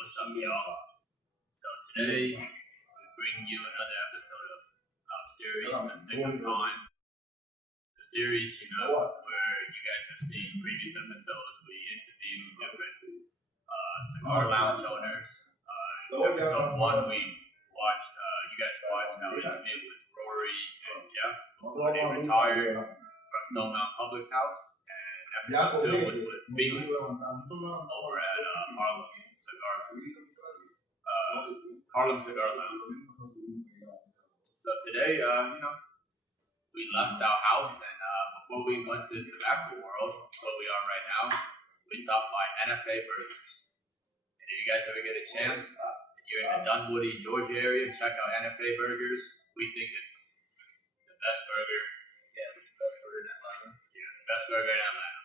what's up, y'all? So today we bring you another episode of our series, Let's Take Our Time. The series, where you guys have seen previous episodes, we interview different cigar lounge owners. Episode 1, we watched, you guys watched our interview with Rory and Jeff before they retired from Stone Mountain Public House. And episode 2 was with Felix over at Harlem Cigar Lounge. So today, we left our house and before we went to Tabaco World, where we are right now, we stopped by NFA Burgers. And if you guys ever get a chance, if you're in the Dunwoody, Georgia area, check out NFA Burgers. We think it's the best burger. Yeah, it's the best burger in Atlanta. Yeah, the best burger in Atlanta.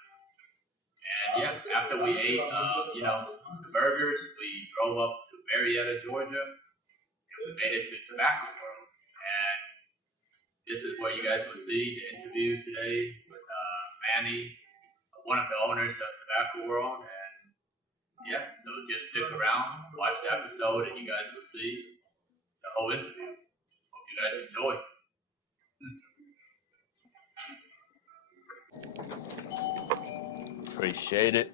And yeah, after we ate, the burgers, we drove up to Marietta, Georgia, and we made it to Tabaco World. And this is where you guys will see the interview today with Manny, one of the owners of Tabaco World. And yeah, so just stick around, watch the episode, and you guys will see the whole interview. Hope you guys enjoy. Appreciate it.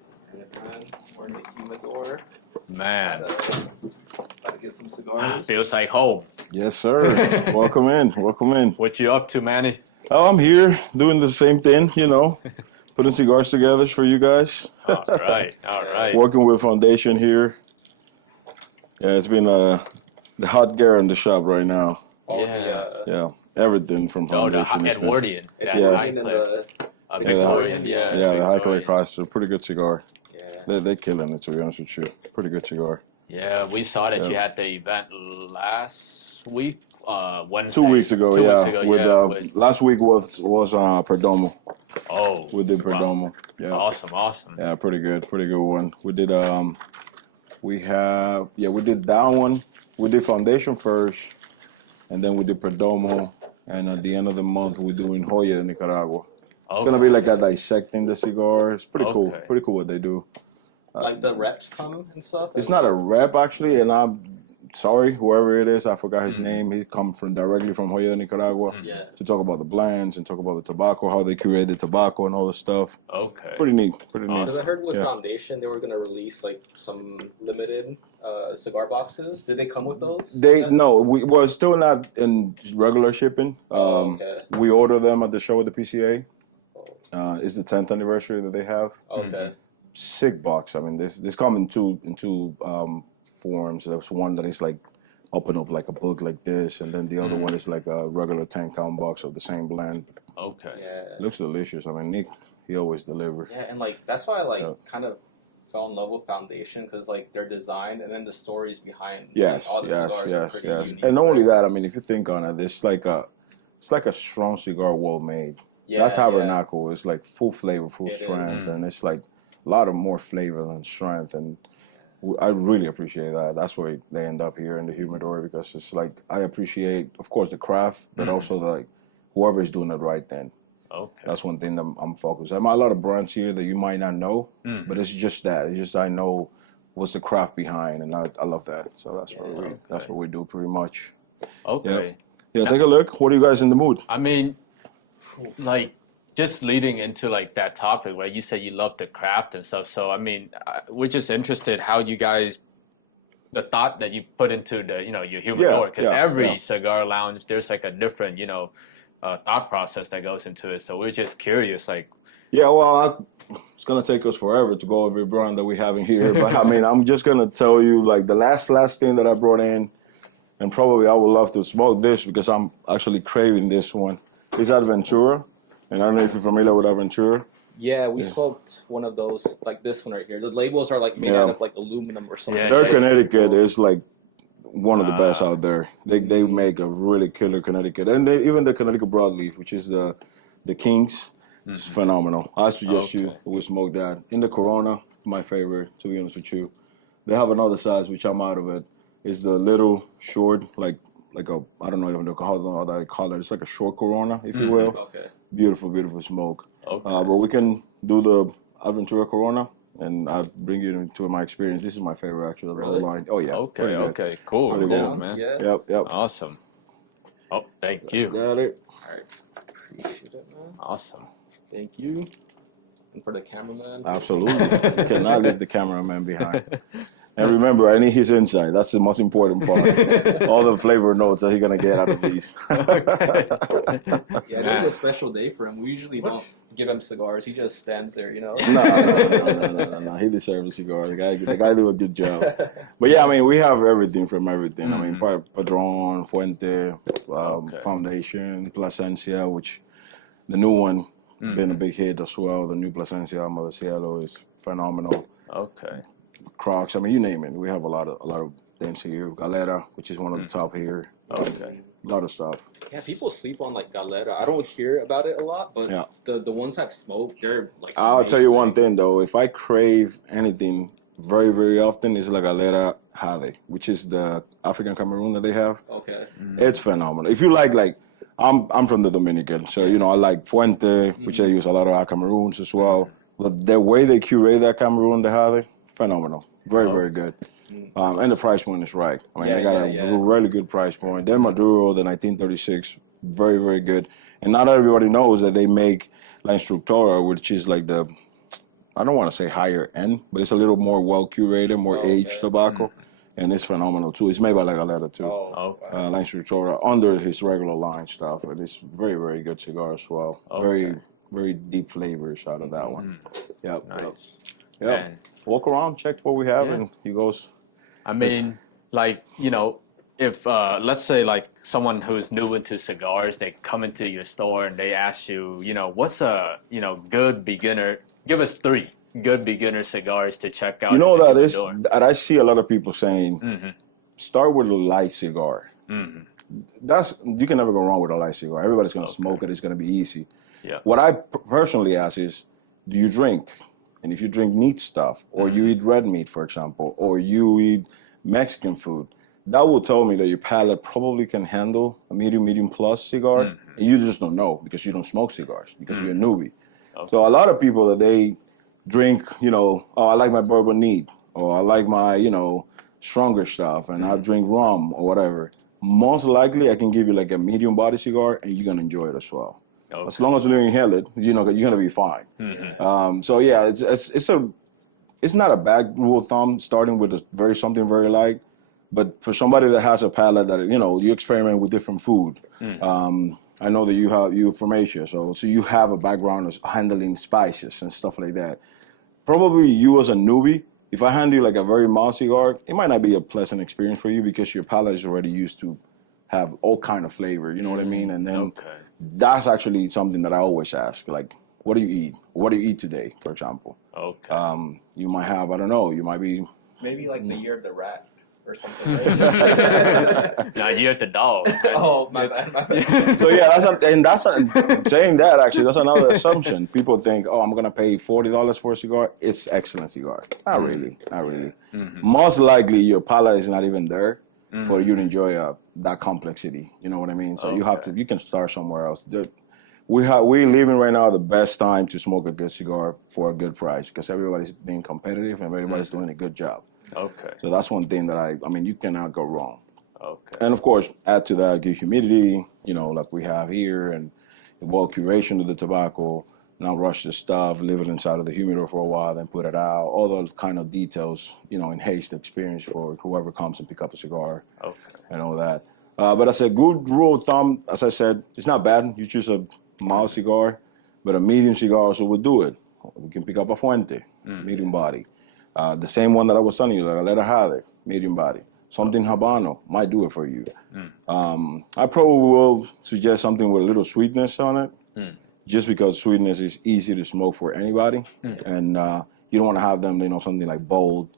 We're in the humidor. Man. About to get some cigars. Feels like home. Yes, sir. Welcome in. Welcome in. What you up to, Manny? Oh, I'm here doing the same thing, putting cigars together for you guys. All right. Working with Foundation here. Yeah, it's been the hot gear in the shop right now. Yeah, everything from Foundation. The Edwardian. The Victorian, the high clay cross. A pretty good cigar. Yeah. They're killing it, to be honest with you. Pretty good cigar. Yeah, we saw that you had the event last week, Wednesday. 2 weeks ago, with last week was Perdomo. Oh, We did Perdomo. Yeah. Awesome. Yeah, pretty good one. We did we did that one. We did Foundation first, and then we did Perdomo, and at the end of the month we're doing Joya, Nicaragua. It's gonna be like a dissecting the cigars. Pretty cool what they do. Like the reps come and stuff? It's not a rep actually, and I'm sorry, whoever it is, I forgot his name. He come directly from Joya, Nicaragua, to talk about the blends and talk about the tobacco, how they create the tobacco and all the stuff. Okay. Pretty neat. Because I heard with Foundation they were gonna release like some limited cigar boxes. Did they come with those? We were still not in regular shipping. We order them at the show at the PCA. It's the 10th anniversary that they have. Okay. Sick box. I mean, this come in two forms. There's one that is like open up like a book like this, and then the other one is like a regular 10-count box of the same blend. Okay. Yeah. Looks delicious. I mean, Nick, he always delivers. Yeah, and like that's why I kind of fell in love with Foundation because like their design and then the stories behind all the cigars are pretty unique, and not only that, I mean, if you think on it, it's like a strong cigar, well made. That Tabernacle is like full flavor, full strength, and it's like a lot of more flavor than strength, and I really appreciate that. That's why they end up here in the humidor, because it's like I appreciate, of course, the craft, but also like whoever is doing it right then. Okay. That's one thing that I'm focused. I have a lot of brands here that you might not know, but it's just that. It's just I know what's the craft behind, and I love that. So that's what we do pretty much. Okay. Yeah, take a look. What are you guys in the mood? I mean, like, just leading into like that topic where you said you love the craft and stuff. So I mean, we're just interested how you guys, the thought that you put into the your humidor, because every cigar lounge there's like a different thought process that goes into it. So we're just curious, like. Yeah, well, it's gonna take us forever to go over every brand that we have in here, but I mean, I'm just gonna tell you like the last thing that I brought in, and probably I would love to smoke this because I'm actually craving this one. It's Aventura, and I don't know if you're familiar with Aventura. Yeah, we smoked one of those, like this one right here. The labels are like made out of like aluminum or something. Their Connecticut is like one of the best out there. They make a really killer Connecticut, and even the Connecticut broadleaf, which is the Kings, is phenomenal. I suggest you would smoke that. In the Corona, my favorite, to be honest with you. They have another size, which I'm out of it. It's the little short, like a, I don't know even how they call it. It's like a short Corona, if you will. Okay. Beautiful, beautiful smoke. Okay. But we can do the Aventura Corona. and I'll bring you into my experience. This is my favorite actually of the whole line. Oh yeah. Okay, cool, Pretty cool, good. man. Yeah. Yep. Awesome. Oh, thank you. Got it. All right. Appreciate it, man. Awesome. Thank you. And for the cameraman. Absolutely. You cannot leave the cameraman behind. And remember, I need his insight. That's the most important part. All the flavor notes that he's going to get out of these. Yeah, it's a special day for him. We usually don't give him cigars. He just stands there, you know? No. He deserves a cigar. The guy do a good job. But yeah, I mean, we have everything from everything. Mm-hmm. I mean, Padron, Fuente, Foundation, Plasencia, which the new one been a big hit as well. The new Plasencia Modelo is phenomenal. Okay. Crocs, I mean, you name it. We have a lot of things here. Galera, which is one of the top here. Okay. A lot of stuff. Yeah, people sleep on like Galera. I don't hear about it a lot, but the ones I've smoked, they're like I'll amazing. tell you one thing though. If I crave anything very, very often, it's La Galera Jade, which is the African Cameroon that they have. Okay. It's phenomenal. If you like I'm from the Dominican, so you know I like Fuente, which they use a lot of our Cameroons as well. But the way they curate that Cameroon, the Jade, phenomenal. Very, very good. And the price point is right. I mean, they got a really good price point. Then Maduro, the 1936, very, very good. And not everybody knows that they make La Instructora, which is like the, I don't want to say higher end, but it's a little more well curated, more aged tobacco. And it's phenomenal too. It's made by La Galera too. La Instructora under his regular line stuff. And it's very, very good cigar as well. Very, very deep flavors out of that one. Yep. Nice. Yep. Walk around, check what we have, and he goes. I mean, like, you know, if let's say like someone who's new into cigars, they come into your store and they ask you, you know, what's a good beginner? Give us 3 good beginner cigars to check out. You know that I see a lot of people saying, start with a light cigar. You can never go wrong with a light cigar. Everybody's gonna smoke it. It's gonna be easy. Yeah. What I personally ask is, do you drink? And if you drink meat stuff, or you eat red meat, for example, or you eat Mexican food, that will tell me that your palate probably can handle a medium plus cigar, and you just don't know because you don't smoke cigars, because you're a newbie. So a lot of people that they drink, oh, I like my bourbon neat, or I like my, stronger stuff, and I drink rum or whatever. Most likely, I can give you like a medium body cigar, and you're gonna enjoy it as well. Okay. As long as you don't inhale it, you're gonna be fine. So yeah, it's not a bad rule of thumb starting with something very light, but for somebody that has a palate that you experiment with different food. I know that you're from Asia, so you have a background of handling spices and stuff like that. Probably you as a newbie, if I hand you like a very mild cigar, it might not be a pleasant experience for you because your palate is already used to have all kind of flavor. You know what I mean? And then. That's actually something that I always ask. Like, what do you eat? What do you eat today, for example? Okay. You might have, I don't know, you might be... Maybe like the year of the rat or something. No, year of the dog. Oh, my bad. So yeah, saying that actually, that's another assumption. People think, oh, I'm going to pay $40 for a cigar. It's excellent cigar. Not really. Most likely your palate is not even there for you to enjoy that complexity. You know what I mean? So you can start somewhere else. We're living right now the best time to smoke a good cigar for a good price because everybody's being competitive and everybody's doing a good job. Okay. So that's one thing that I mean, you cannot go wrong. Okay. And of course, add to that good humidity, like we have here, and well curation of the tobacco. Not rush the stuff, leave it inside of the humidor for a while, then put it out. All those kind of details, enhance the experience for whoever comes and pick up a cigar. Okay. And all that. But as a good rule of thumb, as I said, it's not bad. You choose a mild cigar, but a medium cigar also would do it. We can pick up a Fuente, medium body. The same one that I was telling you, like a Letter Jade, medium body. Something Habano might do it for you. I probably will suggest something with a little sweetness on it. Just because sweetness is easy to smoke for anybody. And you don't want to have them, something like bold,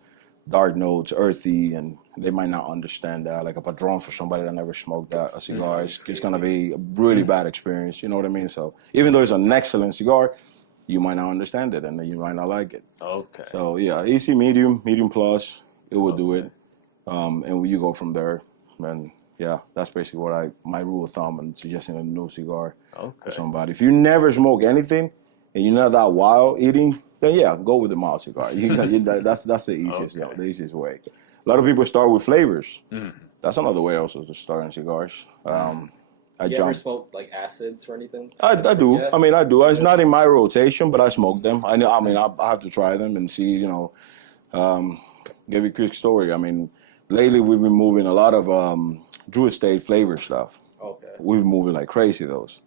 dark notes, earthy, and they might not understand that. Like a Padron for somebody that never smoked a cigar, it's going to be a really bad experience, you know what I mean? So even though it's an excellent cigar, you might not understand it, and then you might not like it. Okay. So yeah, easy, medium plus, it will do it. And you go from there. And yeah, that's basically what my rule of thumb and suggesting a new cigar for somebody. If you never smoke anything and you're not that wild eating, then yeah, go with the mild cigar. That's the easiest, Okay. the easiest way. A lot of people start with flavors. That's another way also to start in cigars. You ever smoke like acids or anything? I do. Yeah. I mean, I do. It's not in my rotation, but I smoke them. I have to try them and see. Give you a quick story. I mean, lately we've been moving a lot of Drew Estate flavor stuff. Okay. We've been moving like crazy those.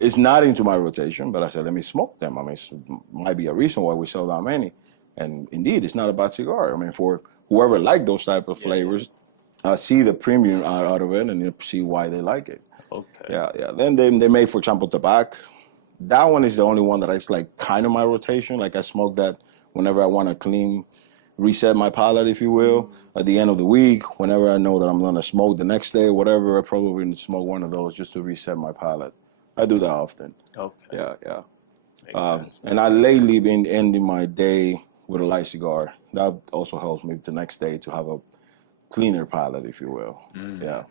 It's not into my rotation, but I said, let me smoke them. I mean, it might be a reason why we sell that many. And indeed, it's not a bad cigar. I mean, for whoever like those type of flavors, see the premium out of it and see why they like it. Okay. Yeah. Then they make, for example, Tabaco. That one is the only one that is like kind of my rotation. Like I smoke that whenever I want to reset my palate, if you will. At the end of the week, whenever I know that I'm going to smoke the next day or whatever, I probably smoke one of those just to reset my palate. I do that often. Okay. Yeah. Makes sense. And I lately been ending my day with a light cigar. That also helps me the next day to have a cleaner palate, if you will. Yeah.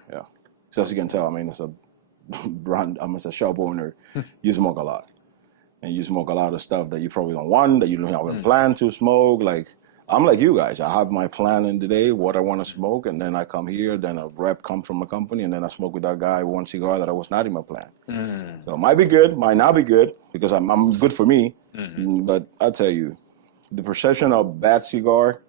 So as you can tell, I mean, as a shop owner, you smoke a lot. And you smoke a lot of stuff that you probably don't want, that you don't have a plan to smoke. Like, I'm like you guys. I have my plan in the day, what I want to smoke, and then I come here, then a rep comes from a company, and then I smoke with that guy one cigar that I was not in my plan. So it might be good, might not be good, because I'm good for me. But I tell you, the perception of bad cigar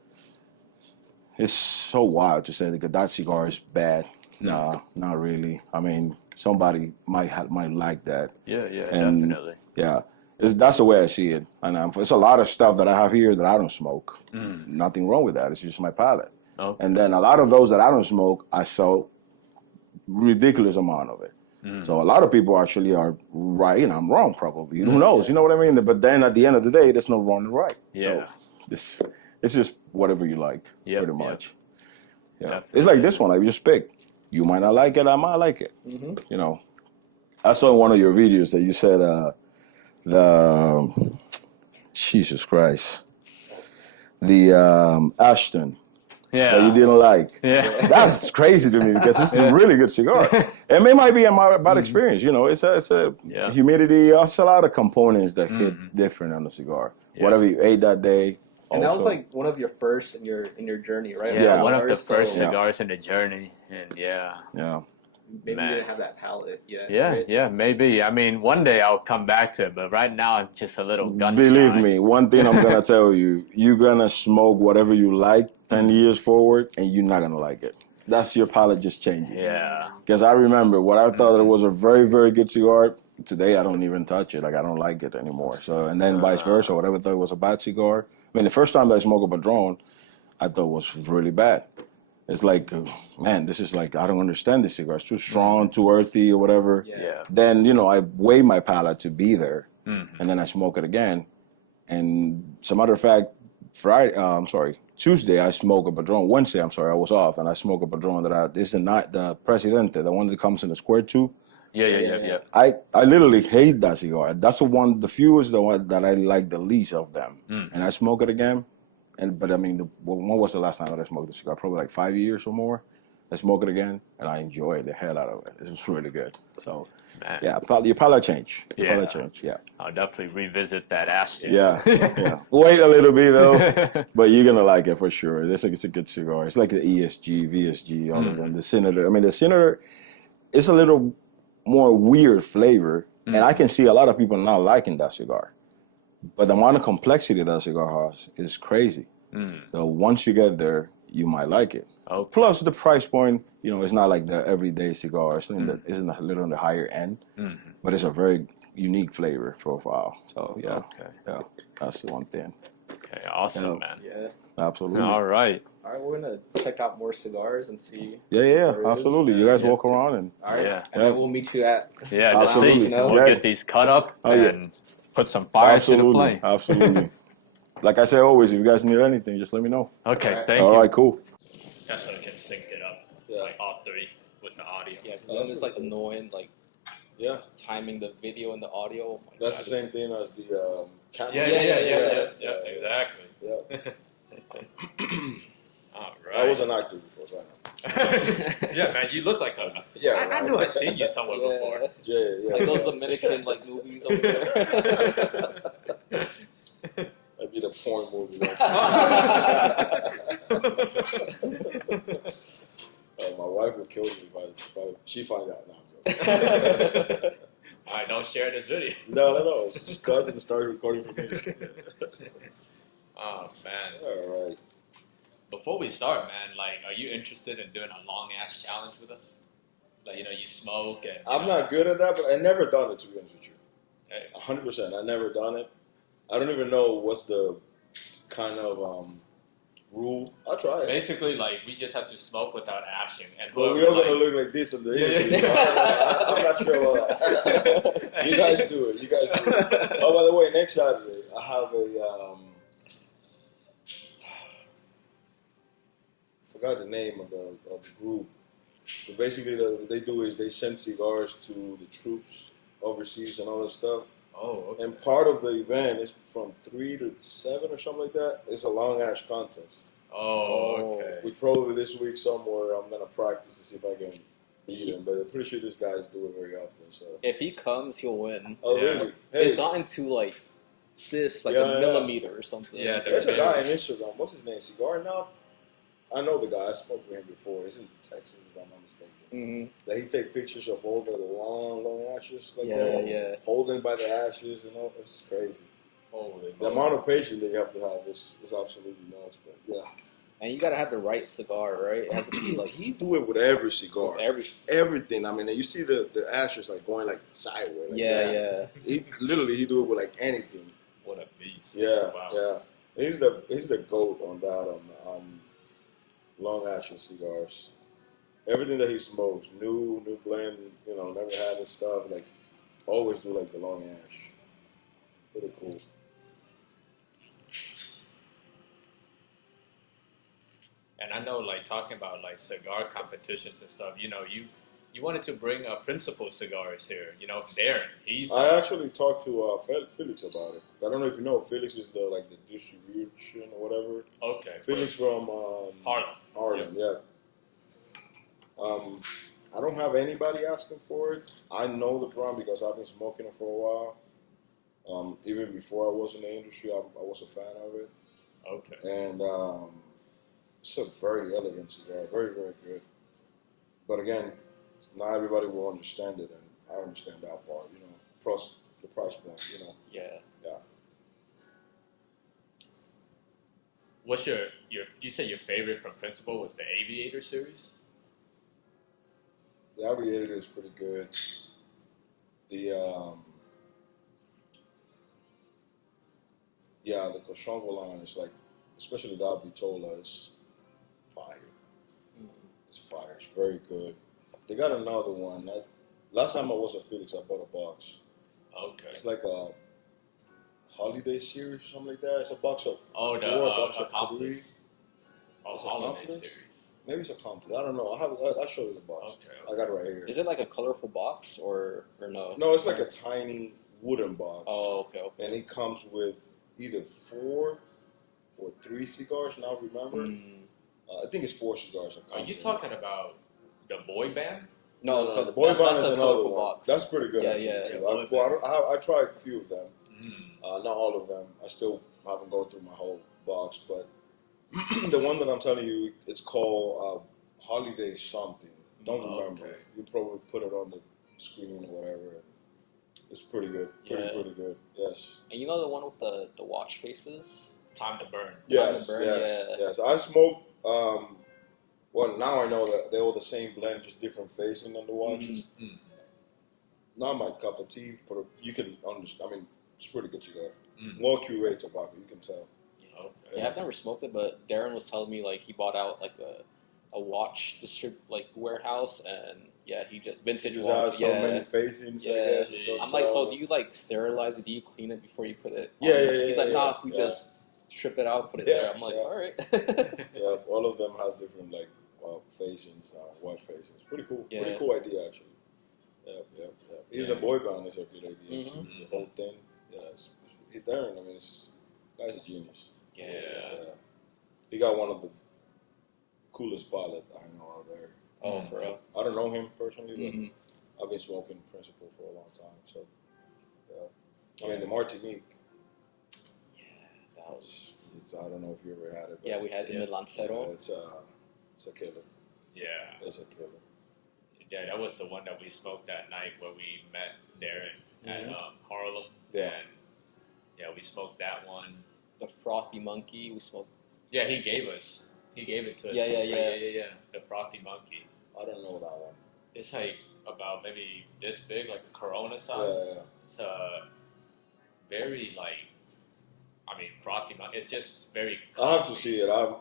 is so wild to say that cigar is bad. Nah, not really. I mean, somebody might like that. Yeah, And, definitely. Yeah. That's the way I see it. And it's a lot of stuff that I have here that I don't smoke. Nothing wrong with that. It's just my palate. Okay. And then a lot of those that I don't smoke, I sell ridiculous amount of it. So a lot of people actually are right, and I'm wrong probably. Who knows? You know what I mean? But then at the end of the day, there's no wrong and right. Yeah. So it's just whatever you like, Yep, pretty much. Yeah. Definitely. It's like this one. I just pick. You might not like it. I might like it. You know. I saw in one of your videos that you said Jesus Christ, the Ashton that you didn't like. Yeah. That's crazy to me because it's a really good cigar. And it might be a bad experience. You know, it's a humidity. It's a lot of components that hit different on the cigar. Yeah. Whatever you ate that day. And also. that was like one of your first in your journey, right? Yeah, one of the So first cigars in the journey. And Yeah. maybe Man. you didn't have that palate yet. Yeah, right? yeah, maybe. I mean, one day I'll come back to it, but right now I'm just a little gun Believe shy. me, one thing I'm gonna tell you, you're gonna smoke whatever you like 10 years forward, and you're not gonna like it. That's your palate just changing. Yeah. Because I remember what I thought it was a very, very good cigar. Today I don't even touch it. Like I don't like it anymore. So and then vice versa. Whatever I thought was a bad cigar. I mean, the first time that I smoked a Padron, I thought was really bad. It's like, man, this is like, I don't understand this cigar. It's too strong, too earthy, or whatever. Yeah. Then, I weigh my palate to be there, and then I smoke it again. And as a matter of fact, Tuesday I smoked a Padron. Wednesday, I was off, and I smoked a Padron this is not the Presidente, the one that comes in the square tube. Yeah. I literally hate that cigar. That's the fewest the one that I like the least of them. And I smoke it again. But I mean, when was the last time that I smoked the cigar? Probably like 5 years or more. I smoke it again, and I enjoy the hell out of it. It was really good. So, Man. yeah, your palate change. Yeah. Palate change, yeah. I'll definitely revisit that Ashton. Yeah. Wait a little bit, though, but you're going to like it for sure. It's a good cigar. It's like the ESG, VSG, all of them. The Senator. I mean, the Senator, it's a little more weird flavor, and I can see a lot of people not liking that cigar. But the amount of complexity that cigar has is crazy. So once you get there, you might like it. Okay. Plus the price point, it's not like the everyday cigar. It's isn't a little on the higher end, but it's a very unique flavor profile. So yeah, that's the one thing. Okay, awesome, man. Yeah. Absolutely. All right. All right, we're gonna check out more cigars and see. Yeah, what it is. absolutely. You guys walk around and All right, Yeah. and then we'll meet you at. Yeah, let's see. Absolutely. We'll Yeah. get these cut up Oh, yeah. and put some fire to the play. Absolutely. Like I say always, if you guys need anything, just let me know. Okay, thank All you. right, cool. That's so I can sync it up, like all three with the audio. Yeah, because then it's like annoying, like Yeah, timing the video and the audio. Oh my that's God, the same thing as the camera. Yeah, exactly. All right. I was an actor before, so I know. Yeah, man, you look like a. Yeah, I knew I'd seen you somewhere before. Yeah, Yeah. like those Dominican like movies over there. porn movie. My wife would kill me if she finds out. No, All right, don't share this video. no. It's just cut and start recording from here. Oh man. All right. Before we start, man, like, are you interested in doing a long ass challenge with us? Like, you smoke and. I'm not good at that, but I never done it, to be honest with you. Hey. 100%. I never done it. I don't even know what's the kind of rule. I'll try it. Basically, like, we just have to smoke without ashing. And But we all gonna look like this on the interview. I'm not sure about that. You guys do it. Oh, by the way, next Saturday I have a forgot the name of the group. But basically, what they do is they send cigars to the troops overseas and all that stuff. Oh, okay. And part of the event is from 3 to 7 or something like that. It's a long ash contest. Oh, okay. We probably this week somewhere I'm gonna practice to see if I can beat him. But I'm pretty sure these guys do it very often. So If he comes, he'll win. oh Yeah. really? Hey, It's gotten to like this, like Yeah, a millimeter or something. Yeah, there's a guy on Instagram. What's his name? Cigar Now. I know the guy. I spoke with him before. He's in Texas, if I'm not mistaken. Mm-hmm. That he take pictures of all the long ashes like Yeah, that, yeah. holding by the ashes and all. It's crazy. Holy The amount of patience that you have to have is absolutely nuts. But yeah, And you gotta have the right cigar, right? It has to be like he do it with every cigar, everything. I mean, you see the ashes like going like sideways. Like yeah, that. yeah. He do it with like anything. What a beast. Yeah, Wow. yeah. He's the GOAT on that on long ashes cigars. Everything that he smokes, new blend, never had this stuff. Like always do like the long ash. Pretty cool. And I know, like, talking about like cigar competitions and stuff. You wanted to bring principal cigars here. Darren. He's. I actually talked to Felix about it. I don't know if you know, Felix is the distribution or whatever. Okay. Felix from Harlem. yeah. I don't have anybody asking for it. I know the brand because I've been smoking it for a while. Even before I was in the industry, I was a fan of it. Okay. And it's a very elegant cigar, very, very good. But again, not everybody will understand it, and I understand that part, plus the price point, Yeah. Yeah. What's you said your favorite from Principal was the Aviator series? The Aviator is pretty good. The the Cochon Volant is like, especially the Vitola is fire. It's fire. It's very good. They got another one. Last time I was at Felix, I bought a box. Okay. It's like a holiday series or something like that. It's a box of the 4, a box of 3. Accomplice. It's Holiday Accomplice? series. Maybe it's a complete. I don't know. I'll show you the box. Okay. I got it right here. Is it like a colorful box or no? No, it's like a tiny wooden box. Oh, okay. And it comes with either 4 or 3 cigars. Now remember, I think it's 4 cigars. Are you talking about the boy band? No, the boy band that's is a another colorful one. box. That's pretty good. Yeah, actually, yeah. too. I tried a few of them. Not all of them. I still haven't gone through my whole box, but the one that I'm telling you, it's called Holiday something. Don't remember. Okay. You probably put it on the screen or whatever. It's pretty good. Pretty good. Yes. And you know the one with the watch faces? Time to Burn. Yes. Burn, Yes. I smoke. Well, now I know that they're all the same blend, just different facing on the watches. Not my cup of tea, but you can understand. I mean, it's pretty good cigar. More curate tobacco, you can tell. Okay. Yeah, I've never smoked it, but Darren was telling me like he bought out like a watch warehouse, and yeah, he just vintage Just watch. has so many facings. Yeah. I guess, and so I'm like, so stylish. do you like sterilize it? Do you clean it before you put it? Yeah, on? yeah, He's yeah, like, yeah, nah, we yeah. just strip it out, put it Yeah, there. I'm like, yeah. all right. Yeah, all of them has different facings, watch facings. Pretty cool. Yeah. Pretty cool idea actually. Yeah. Even the boy band is a good idea. Too. The whole thing. Yeah, Darren. I mean, guy's a genius. Yeah. He got one of the coolest pilot I know out there. Oh, for real. I don't know him personally, but I've been smoking Principal for a long time. So, yeah. I mean, the Martinique. That was It's I don't know if you ever had it. But Yeah, we had it in the Lancero. yeah, it's a killer. Yeah. It's a killer. Yeah, that was the one that we smoked that night where we met there at Harlem. Yeah. And yeah, we smoked that one. The Frothy Monkey, we smoked. Yeah, he gave it to us. Yeah. The Frothy Monkey. I don't know that one. It's like about maybe this big, like the Corona size. Yeah. It's very frothy monkey. It's just very. I have to see it. Yeah.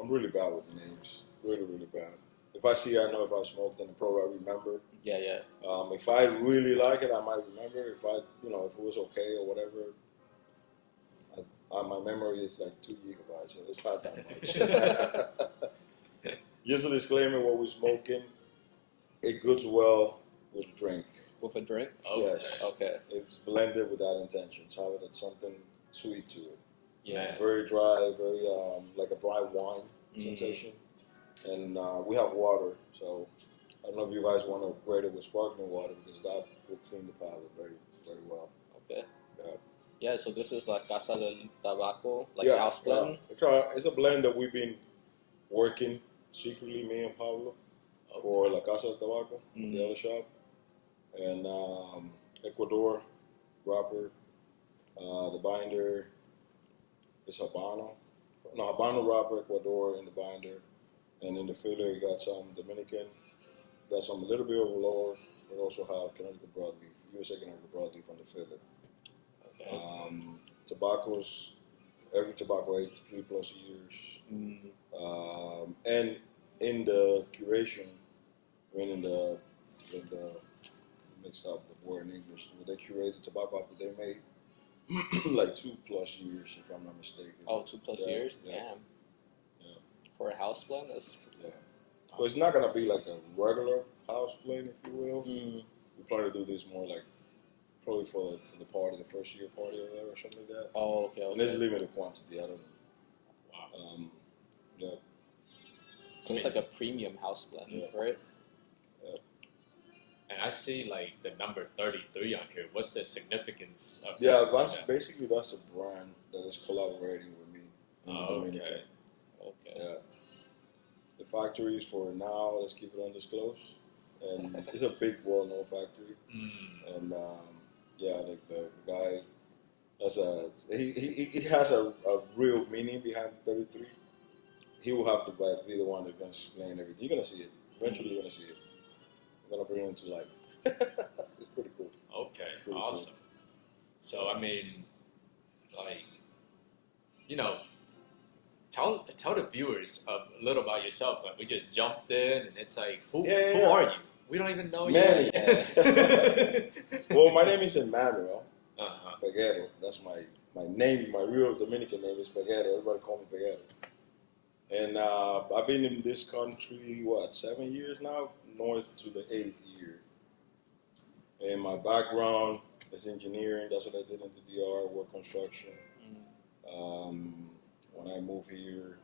I'm really bad with names. Really, really bad. If I see it, I know if I smoked, then probably I remember. Yeah. If I really like it, I might remember. If it was okay or whatever. My memory is like 2 gigabytes, so it's not that much. Just a disclaimer: what we're smoking, it goes well with a drink. With a drink? Okay. Yes. Okay. It's blended with that intention. So it's something sweet to it. Yeah. It's very dry, very like a dry wine sensation. And we have water, so I don't know if you guys want to grade it with sparkling water because that will clean the palate very, very well. Okay. Yeah. Yeah, so this is La Casa del Tabaco, house blend. Yeah. It's a blend that we've been working secretly, me and Pablo, for La Casa del Tabaco, the other shop. And Ecuador wrapper, the binder is Habano. No, Habano wrapper, Ecuador in the binder. And in the filler, you got some Dominican, got some a little bit of lower. We also have Connecticut broadleaf, USA Connecticut broadleaf on the filler. Okay. Tobaccos, every tobacco aged 3+ years. And in the curation, in the mixed up the word in English, they curate the tobacco after they made like 2+ years, if I'm not mistaken. Oh, 2+ years? Yeah. Damn. Yeah. For a house blend, that's Well, it's not gonna be like a regular house blend, if you will. We probably do this more like probably for the party, the first year party or whatever, or something like that. Oh, okay. And there's limited quantity. I don't know. Wow. Yeah. So it's like a premium house blend, right? And I see like the number 33 on here. What's the significance of Yeah, that? that's basically that's a brand that is collaborating with me in the Dominican. Okay. Yeah. The factory is for now. Let's keep it undisclosed. And it's a big, well-known factory. And the guy, he has a real meaning behind the 33. He will have to be the one that's going to explain everything. You're going to see it. Eventually, you're going to see it. I'm going to bring it to life. It's pretty cool. Okay, Pretty awesome. cool. So, I mean, like, tell the viewers a little about yourself. Like, we just jumped in, and it's like, who are you? We don't even know Manny. you. Well, my name is Emmanuel Peguero. That's my name. My real Dominican name is Peguero. Everybody call me Peguero. And I've been in this country, 7 years now? North to the 8th year. And my background is engineering. That's what I did in the DR, work construction. When I moved here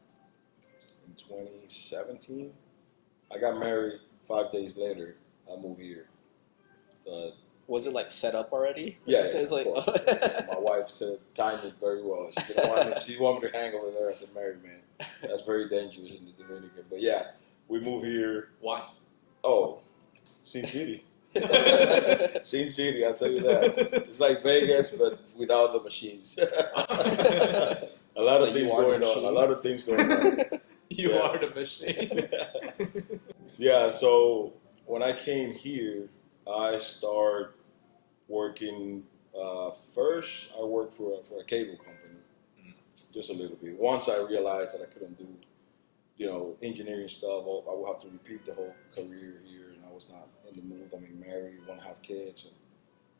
in 2017, I got married 5 days later. I moved here. So, was it like set up already? Yeah. It's like, my wife said timed it very well. She wanted me to hang over there as a married man. That's very dangerous in the Dominican. But yeah, we moved here. Why? Oh, Sin City. Sin City, I'll tell you that. It's like Vegas, but without the machines. A lot of things going on. A lot of things going on. You are the machine. Yeah, so when I came here, I started working. First, I worked for a cable company, just a little bit. Once I realized that I couldn't do, engineering stuff, I would have to repeat the whole career here, and I was not in the mood. I mean, married, want to have kids, and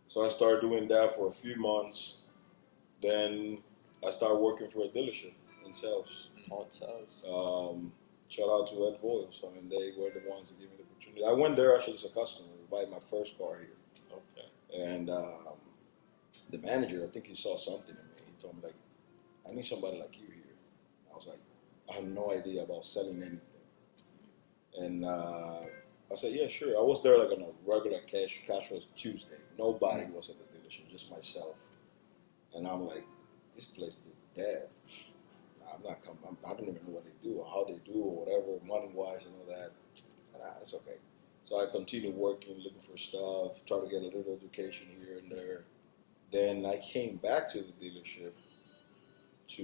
so I started doing that for a few months. Then I started working for a dealership in sales. Oh, it says. Shout out to Ed Voiles. I mean, they were the ones that gave me the opportunity. I went there actually as a customer to buy my first car here. Okay. And the manager, I think he saw something in me. He told me, like, I need somebody like you here. I was like, I have no idea about selling anything. And I said, yeah, sure. I was there like on a regular cash was Tuesday. Nobody was at the dealership, just myself. And I'm like, this place Dad, I'm not coming. I don't even know what they do or how they do or whatever, money-wise and all that. I said, it's okay. So I continued working, looking for stuff, try to get a little education here and there. Then I came back to the dealership to,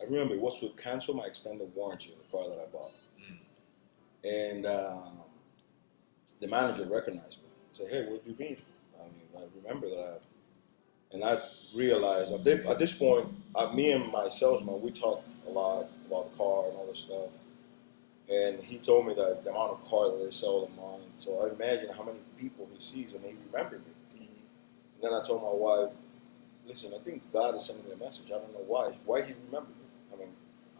I remember it was to cancel my extended warranty on the car that I bought. And the manager recognized me. He said, hey, what do you mean? I mean, I remember that. And I realized at this point, me and my salesman, we talked a lot about the car and all this stuff. And he told me that the amount of car that they sell in mine. So I imagine how many people he sees and he remembered me. And then I told my wife, listen, I think God is sending me a message. I don't know why. Why he remembered me? I mean,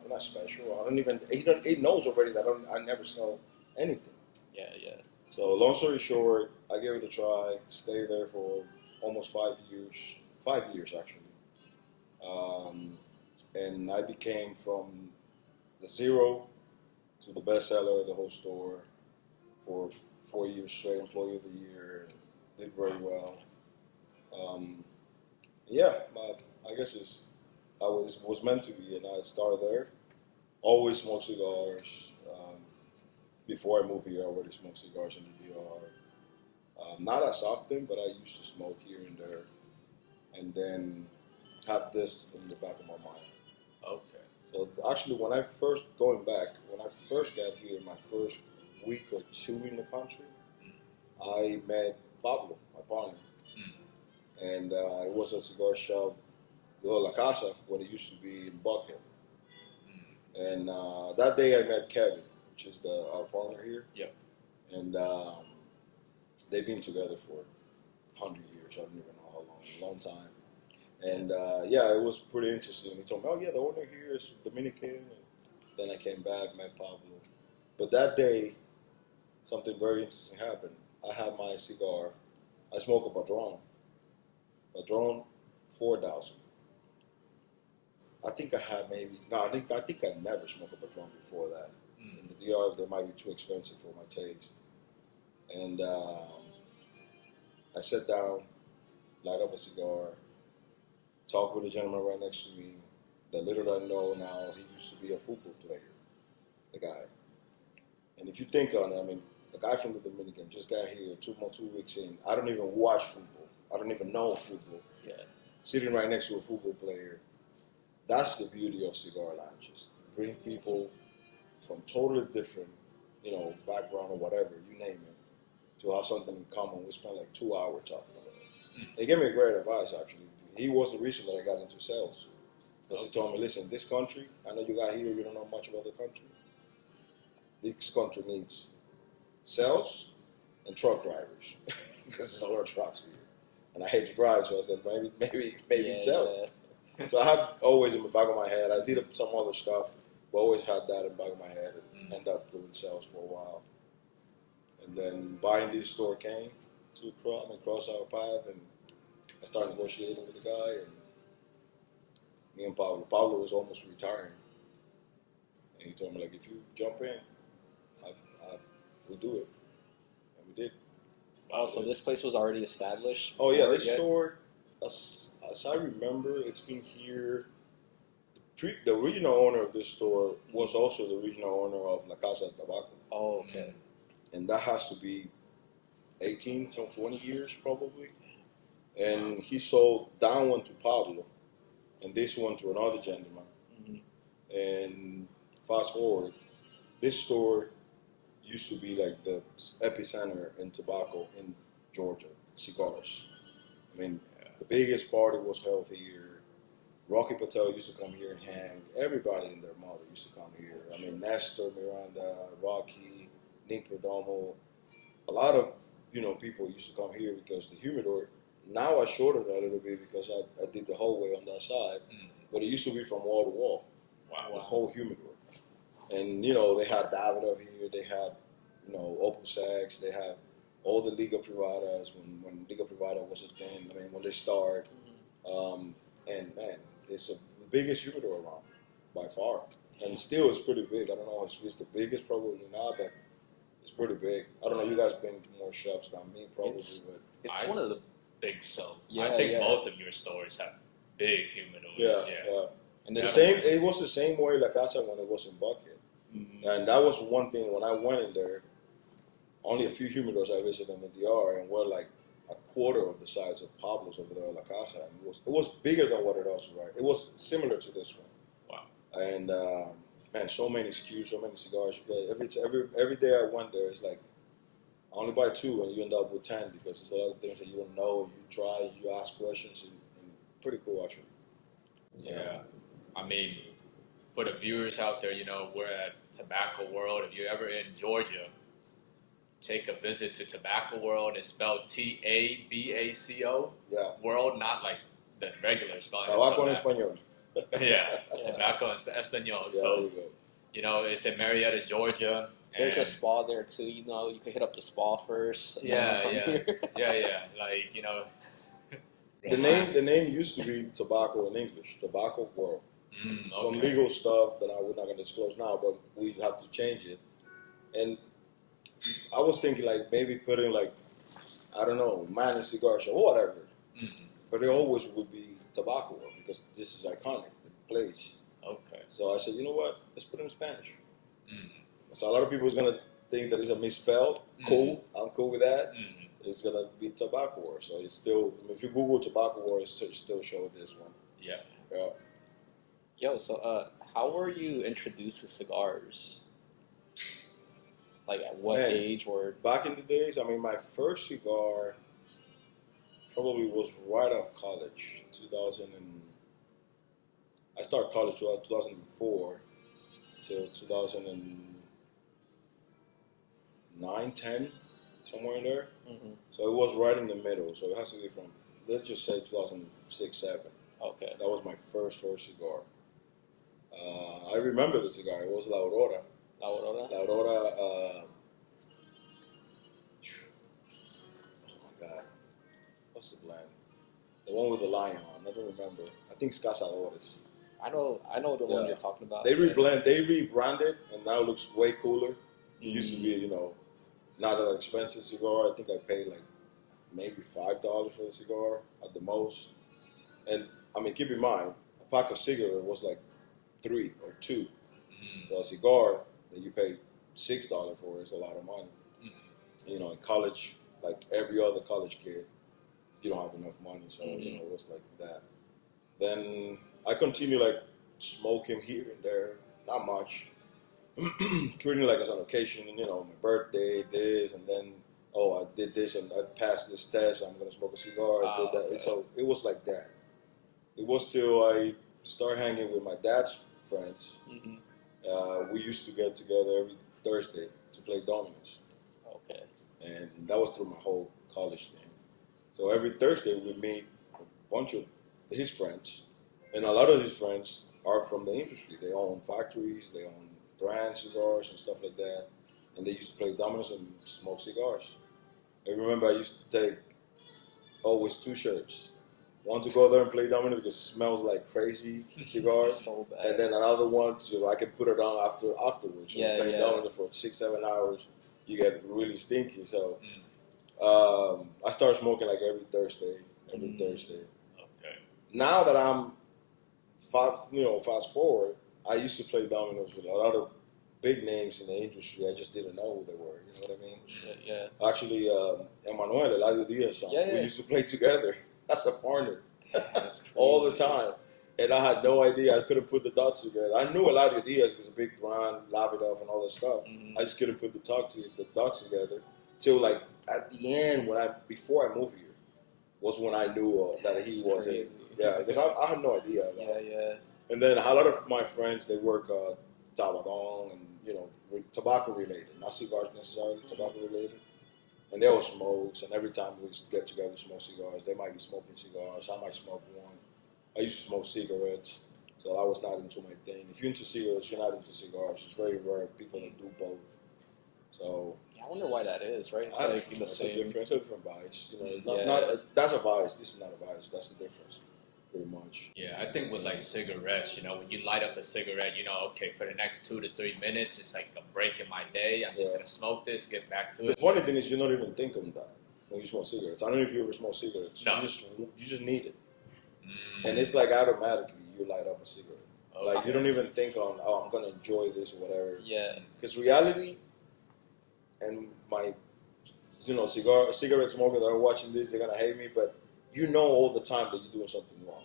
I'm not special. I don't even. He knows already that I never sell anything. Yeah. So long story short, I gave it a try. Stayed there for almost 5 years. 5 years actually. And I became from the zero to the best seller of the whole store for 4 years straight, employee of the year. Did very well. I guess I was meant to be, and I started there. Always smoked cigars. Before I moved here, I already smoked cigars in the DR. Not as often, but I used to smoke here and there. And then had this in the back of my mind. Okay. So actually, when I first got here, my first week or two in the country, I met Pablo, my partner. And it was a cigar shop, La Casa, what it used to be in Buckhead. And that day I met Kevin, which is our partner here. Yep. And they've been together for 100 years. I don't even know how long, a long time. And it was pretty interesting. He told me, oh yeah, the owner here is Dominican. And then I came back, met Pablo. But that day, something very interesting happened. I had my cigar. I smoke a Padron 4000. I think I had I think I never smoked a Padron before that. In the DR, they might be too expensive for my taste. And I sat down, light up a cigar, talked with a gentleman right next to me. The little I know now, he used to be a football player, the guy. And if you think on it, I mean, the guy from the Dominican just got here 2 weeks in. I don't even watch football. I don't even know football. Yeah. Sitting right next to a football player. That's the beauty of cigar lounges. Bring people from totally different, background or whatever, you name it, to have something in common. We spent like 2 hours talking about it. He gave me great advice, actually. He was the reason that I got into sales. Because he told me, listen, this country, I know you got here, you don't know much about the country. This country needs sales and truck drivers. Because there's a lot of trucks here. And I hate to drive, so I said, maybe sales. Yeah. So I had always in the back of my head, I did some other stuff, but always had that in the back of my head and ended up doing sales for a while. And then buying this store came to cross our path, and I started negotiating with the guy, and me and Pablo was almost retiring. And he told me, like, if you jump in, we'll do it. And we did. Wow, so this place was already established? Oh, yeah, this store, as I remember, it's been here. The original owner of this store was also the original owner of La Casa de Tabaco. Oh, okay. And that has to be 18 to 20 years, probably. And he sold that one to Pablo and this one to another gentleman. And fast forward, this store used to be like the epicenter in tobacco in Georgia, cigars. I mean, the biggest party was held here. Rocky Patel used to come here and hang. Everybody and their mother used to come here. I mean, Nestor, Miranda, Rocky, Nick Perdomo. A lot of, people used to come here because the humidor, now I shortened it a little bit because I did the whole way on that side. But it used to be from wall to wall. Wow. The whole humidor. And, they had Davidoff here. They had, Opal Sachs. They have all the Liga Privadas when Liga Privada was a thing. I mean, when they started. And, man, it's the biggest humidor around by far. And still, it's pretty big. I don't know if it's the biggest, probably not, but it's pretty big. I don't know. You guys been to more shops than me, probably. It's I one of the... think so. Yeah, I think both of your stores have big humidors. Yeah. And it was the same way La Casa when it was in Buckhead. Mm-hmm. And that was one thing when I went in there, only a few humidors I visited in the DR, and we're like a quarter of the size of Pablo's over there at La Casa. And it was bigger than what it is, right? It was similar to this one. Wow. And man, so many SKUs, so many cigars. Every day I went there, it's like I only buy 2 and you end up with 10 because there's a lot of things that you don't know. You try, you ask questions, and pretty cool actually. Yeah. I mean, for the viewers out there, you know, we're at Tabaco World. If you're ever in Georgia, take a visit to Tabaco World. It's spelled Tabaco. Yeah. World, not like the regular spelling. Tabaco en español. Yeah, Tabaco en español. Yeah, So, there you go. you know, it's in Marietta, Georgia. There's a spa there too. You know, you can hit up the spa first. Yeah. Like, you know. The name used to be Tobacco in English, Tabaco World. Okay. Some legal stuff that we're not going to disclose now, but we have to change it. And I was thinking like maybe putting like, I don't know, Manny Cigar Show or whatever. Mm-hmm. But it always would be Tabaco World because this is iconic, the place. Okay. So I said, you know what? Let's put it in Spanish. Mm-hmm. So a lot of people is going to think that it's a misspelled. Cool. I'm cool with that. Mm-hmm. It's going to be Tabaco World. So it's still, if you Google Tabaco World, it's still show this one. Yeah. Yeah. Yo, so how were you introduced to cigars? Like at what age or? Back in the days, I mean, my first cigar probably was right off college, 2000 and I started college 2004 till 2009, 10, somewhere in there. Mm-hmm. So it was right in the middle. So it has to be from, let's just say 2006, 7. Okay. That was my first cigar. I remember the cigar. It was La Aurora. La Aurora? La Aurora, oh my God. What's the blend? The one with the lion on. I don't remember. I think it's Cazadores. I know the one you're talking about. They rebranded, and now it looks way cooler. It used to be, you know, not an expensive cigar. I think I paid like maybe $5 for the cigar at the most. And I mean, keep in mind, a pack of cigarette was like 3 or 2. Mm-hmm. So a cigar that you pay $6 for is a lot of money. Mm-hmm. You know, in college, like every other college kid, you don't have enough money, so you know it was like that. Then I continue like smoking here and there, not much, treating it like as an occasion. You know, my birthday, this, and then I did this and I passed this test. I'm gonna smoke a cigar. I did that. Okay. So it was like that. It was till I started hanging with my dad's friends. Mm-hmm. We used to get together every Thursday to play dominoes. Okay. And that was through my whole college thing. So every Thursday we meet a bunch of his friends, and a lot of his friends are from the industry. They own factories, they own brand cigars and stuff like that, and they used to play dominoes and smoke cigars. I remember I used to take always 2 shirts. One to go there and play domino because it smells like crazy cigars, So bad. and then another one so I can put it on afterwards. Yeah, Play yeah. domino for 6-7 hours, you get really stinky. So I started smoking like every Thursday. Okay. Now that I'm fast forward, I used to play dominoes with a lot of big names in the industry. I just didn't know who they were. You know what I mean? Shit, yeah. Actually, Emmanuel Eladio Diaz, Yeah. we used to play together as a partner That's crazy. all the time. And I had no idea. I couldn't put the dots together. I knew Eladio Diaz was a big brand, Davidoff, and all that stuff. Mm-hmm. I just couldn't put the dots together till like at the end before I moved here was when I knew that he That's was crazy. because I had no idea about it. Yeah. And then a lot of my friends, they work Tabadong and, you know, tobacco related, not cigars necessarily, tobacco related. And they all smoke, and every time we get together to smoke cigars, they might be smoking cigars. I might smoke one. I used to smoke cigarettes, so that was not into my thing. If you're into cigarettes, you're not into cigars. It's very rare people that do both. So Yeah, I wonder why that is, right? It's I don't like know, the it's same. a different vice. You know, Yeah. not that's a vice. This is not a vice. That's the difference, pretty much. Yeah, I think with like cigarettes, you know, when you light up a cigarette, you know, okay, for the next 2 to 3 minutes, it's like a break in my day. I'm just gonna smoke this, get back to The it. funny thing is, you don't even think of that when you smoke cigarettes. I don't know if you ever smoke cigarettes. No. You just need it, Mm. and it's like automatically you light up a cigarette. Okay. Like, you don't even think on, oh, I'm going to enjoy this or whatever. Yeah. Because reality, and my, cigarette smokers that are watching this, they're going to hate me, but you know all the time that you're doing something wrong.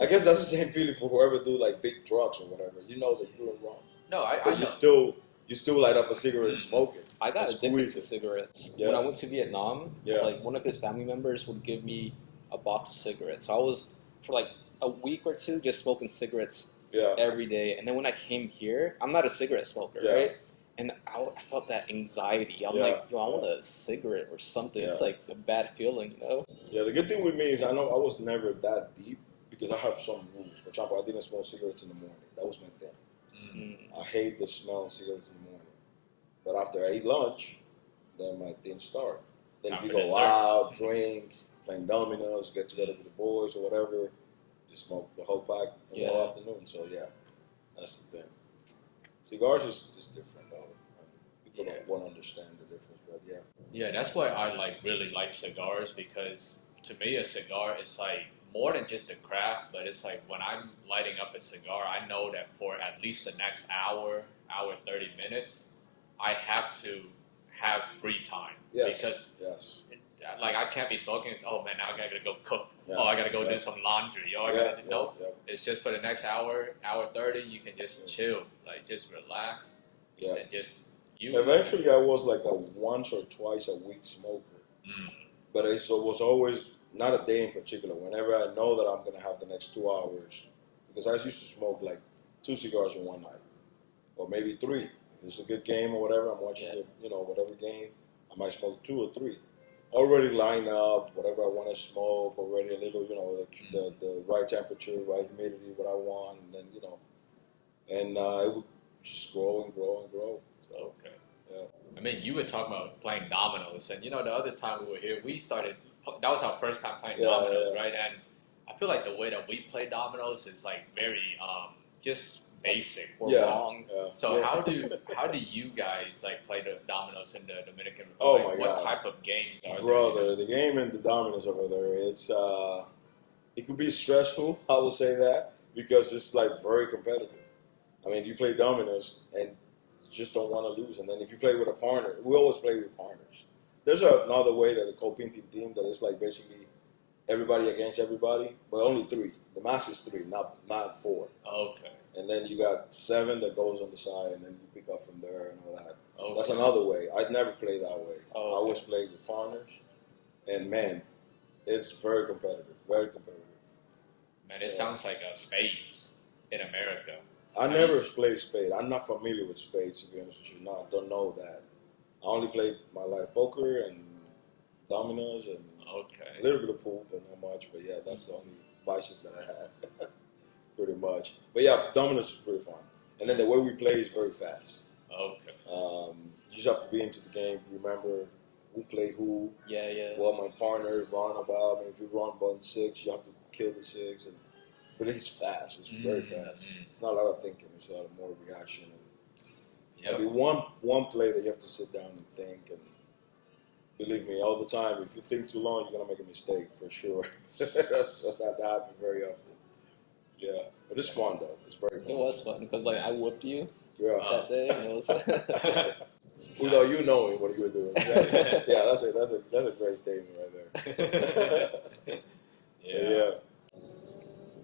I guess that's the same feeling for whoever do, like, big drugs or whatever. You know that you're doing wrong. No, I But know. you still light up a cigarette and smoke it. I got addicted squeeze to it. cigarettes. Yeah. When I went to Vietnam, Yeah. like one of his family members would give me a box of cigarettes. So I was, for like a week or two, just smoking cigarettes Yeah. every day. And then when I came here, I'm not a cigarette smoker, Yeah. right? And I felt that anxiety. I'm Yeah. like, yo, I want a cigarette or something. Yeah. It's like a bad feeling, you know? Yeah, the good thing with me is I know I was never that deep because I have some rules. For example, I didn't smoke cigarettes in the morning. That was my thing. Mm. I hate the smell of cigarettes in the morning. But after I eat lunch, then my thing start. Then if Time you for go dessert. out, drink, playing dominoes, get together with the boys or whatever, just smoke the whole pack in the whole afternoon. So yeah, that's the thing. Cigars is just different though. People don't want to understand the difference, but yeah. Yeah, that's why I really like cigars, because to me a cigar is like more than just a craft, but it's like when I'm lighting up a cigar, I know that for at least the next hour 30 minutes, I have to have free time. Yes. Because Yes. I can't be smoking. It's, oh man, now I gotta go cook. Yeah. Oh, I gotta go Yeah. do some laundry. Oh, I Yeah. gotta no. Yeah. It's just for the next hour 30, you can just chill, like just relax, Yeah. and just Eventually, I was like a once or twice a week smoker, but it was always not a day in particular. Whenever I know that I'm gonna have the next 2 hours, because I used to smoke like 2 cigars in one night, or maybe 3. If it's a good game or whatever, I'm watching whatever game, I might smoke 2 or 3. Already lined up, whatever I want to smoke. Already a little, the right temperature, right humidity, what I want, and then and it would just grow and grow and grow. So, okay. yeah. I mean, you were talking about playing dominoes, and the other time we were here, we started. That was our first time playing dominoes, right? And I feel like the way that we play dominoes is like very just basic. Or Yeah. wrong. Yeah. So Yeah. how do you guys like play the dominoes in the Dominican Oh, Republic? my What God. type of games are Brother, there? the game and the dominoes over there, it could be stressful, I will say that, because it's like very competitive. I mean, you play dominoes and you just don't want to lose. And then if you play with a partner, we always play with partners. There's another way that a co-pinting that is like basically everybody against everybody, but only 3. The max is 3, not 4. Okay. And then you got 7 that goes on the side, and then you pick up from there and all that. Okay. That's another way. I'd never play that way. Oh, I always play with partners, and man, it's very competitive. Very competitive. Man, it sounds like spades in America. I never played spade. I'm not familiar with spades, to be honest with you. No, I don't know that. I only played my life poker and dominoes and Okay. a little bit of pool, but not much. But yeah, that's the only vices that I had, pretty much. But yeah, dominoes is pretty fun. And then the way we play is very fast. Okay. You just have to be into the game. Remember who play who. Yeah, yeah. What my partner run about. I mean, if you run button 6, you have to kill the 6. But it's fast. It's very fast. It's not a lot of thinking. It's a lot more reaction. Yep. Maybe one play that you have to sit down and think. And believe me, all the time, if you think too long, you're gonna make a mistake for sure. that's not that happen very often. Yeah, but it's fun though. It's very fun. It was fun because like I whooped you Yeah. that day, and it was. Without you knowing what you were doing. That's a great statement right there. Yeah.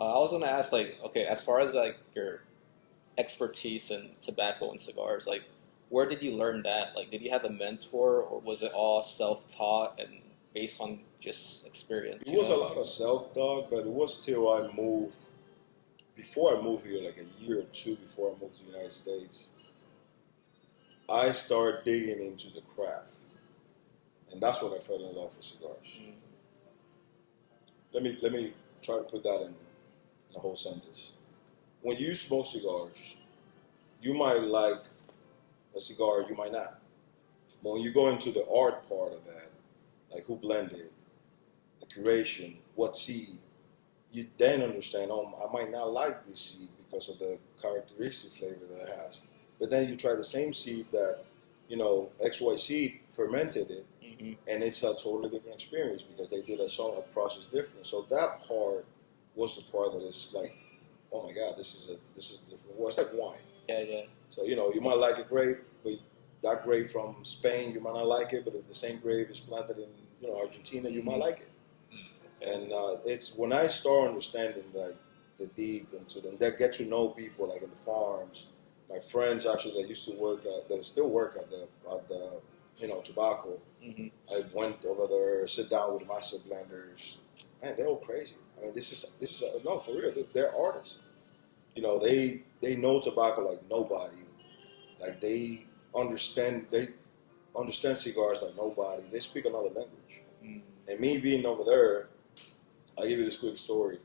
I was gonna ask, like, okay, as far as like your expertise in tobacco and cigars, like, where did you learn that? Like, did you have a mentor, or was it all self-taught and based on just experience? It was a lot of self-taught, but it was till I moved. Before I moved here, like a year or 2 before I moved to the United States, I started digging into the craft, and that's when I fell in love with cigars. Let me try to put that in a whole sentence. When you smoke cigars, you might like a cigar, you might not. But when you go into the art part of that, like who blended, the curation, what seed, you then understand, oh, I might not like this seed because of the characteristic flavor that it has. But then you try the same seed that, XY seed fermented it, and it's a totally different experience because they did a process different. So that part was the part that is like oh my God, this is different. Well, it's like wine. Yeah. So you might like a grape, but that grape from Spain, you might not like it. But if the same grape is planted in Argentina, you might like it. And it's when I start understanding like the deep into them, that get to know people like in the farms. My friends actually that used to work, that still work at the tobacco. I went over there, sit down with master blenders. Man, they're all crazy. I mean, this is no, for real. They're artists. They know tobacco like nobody. Like they understand cigars like nobody. They speak another language. And me being over there, I'll give you this quick story.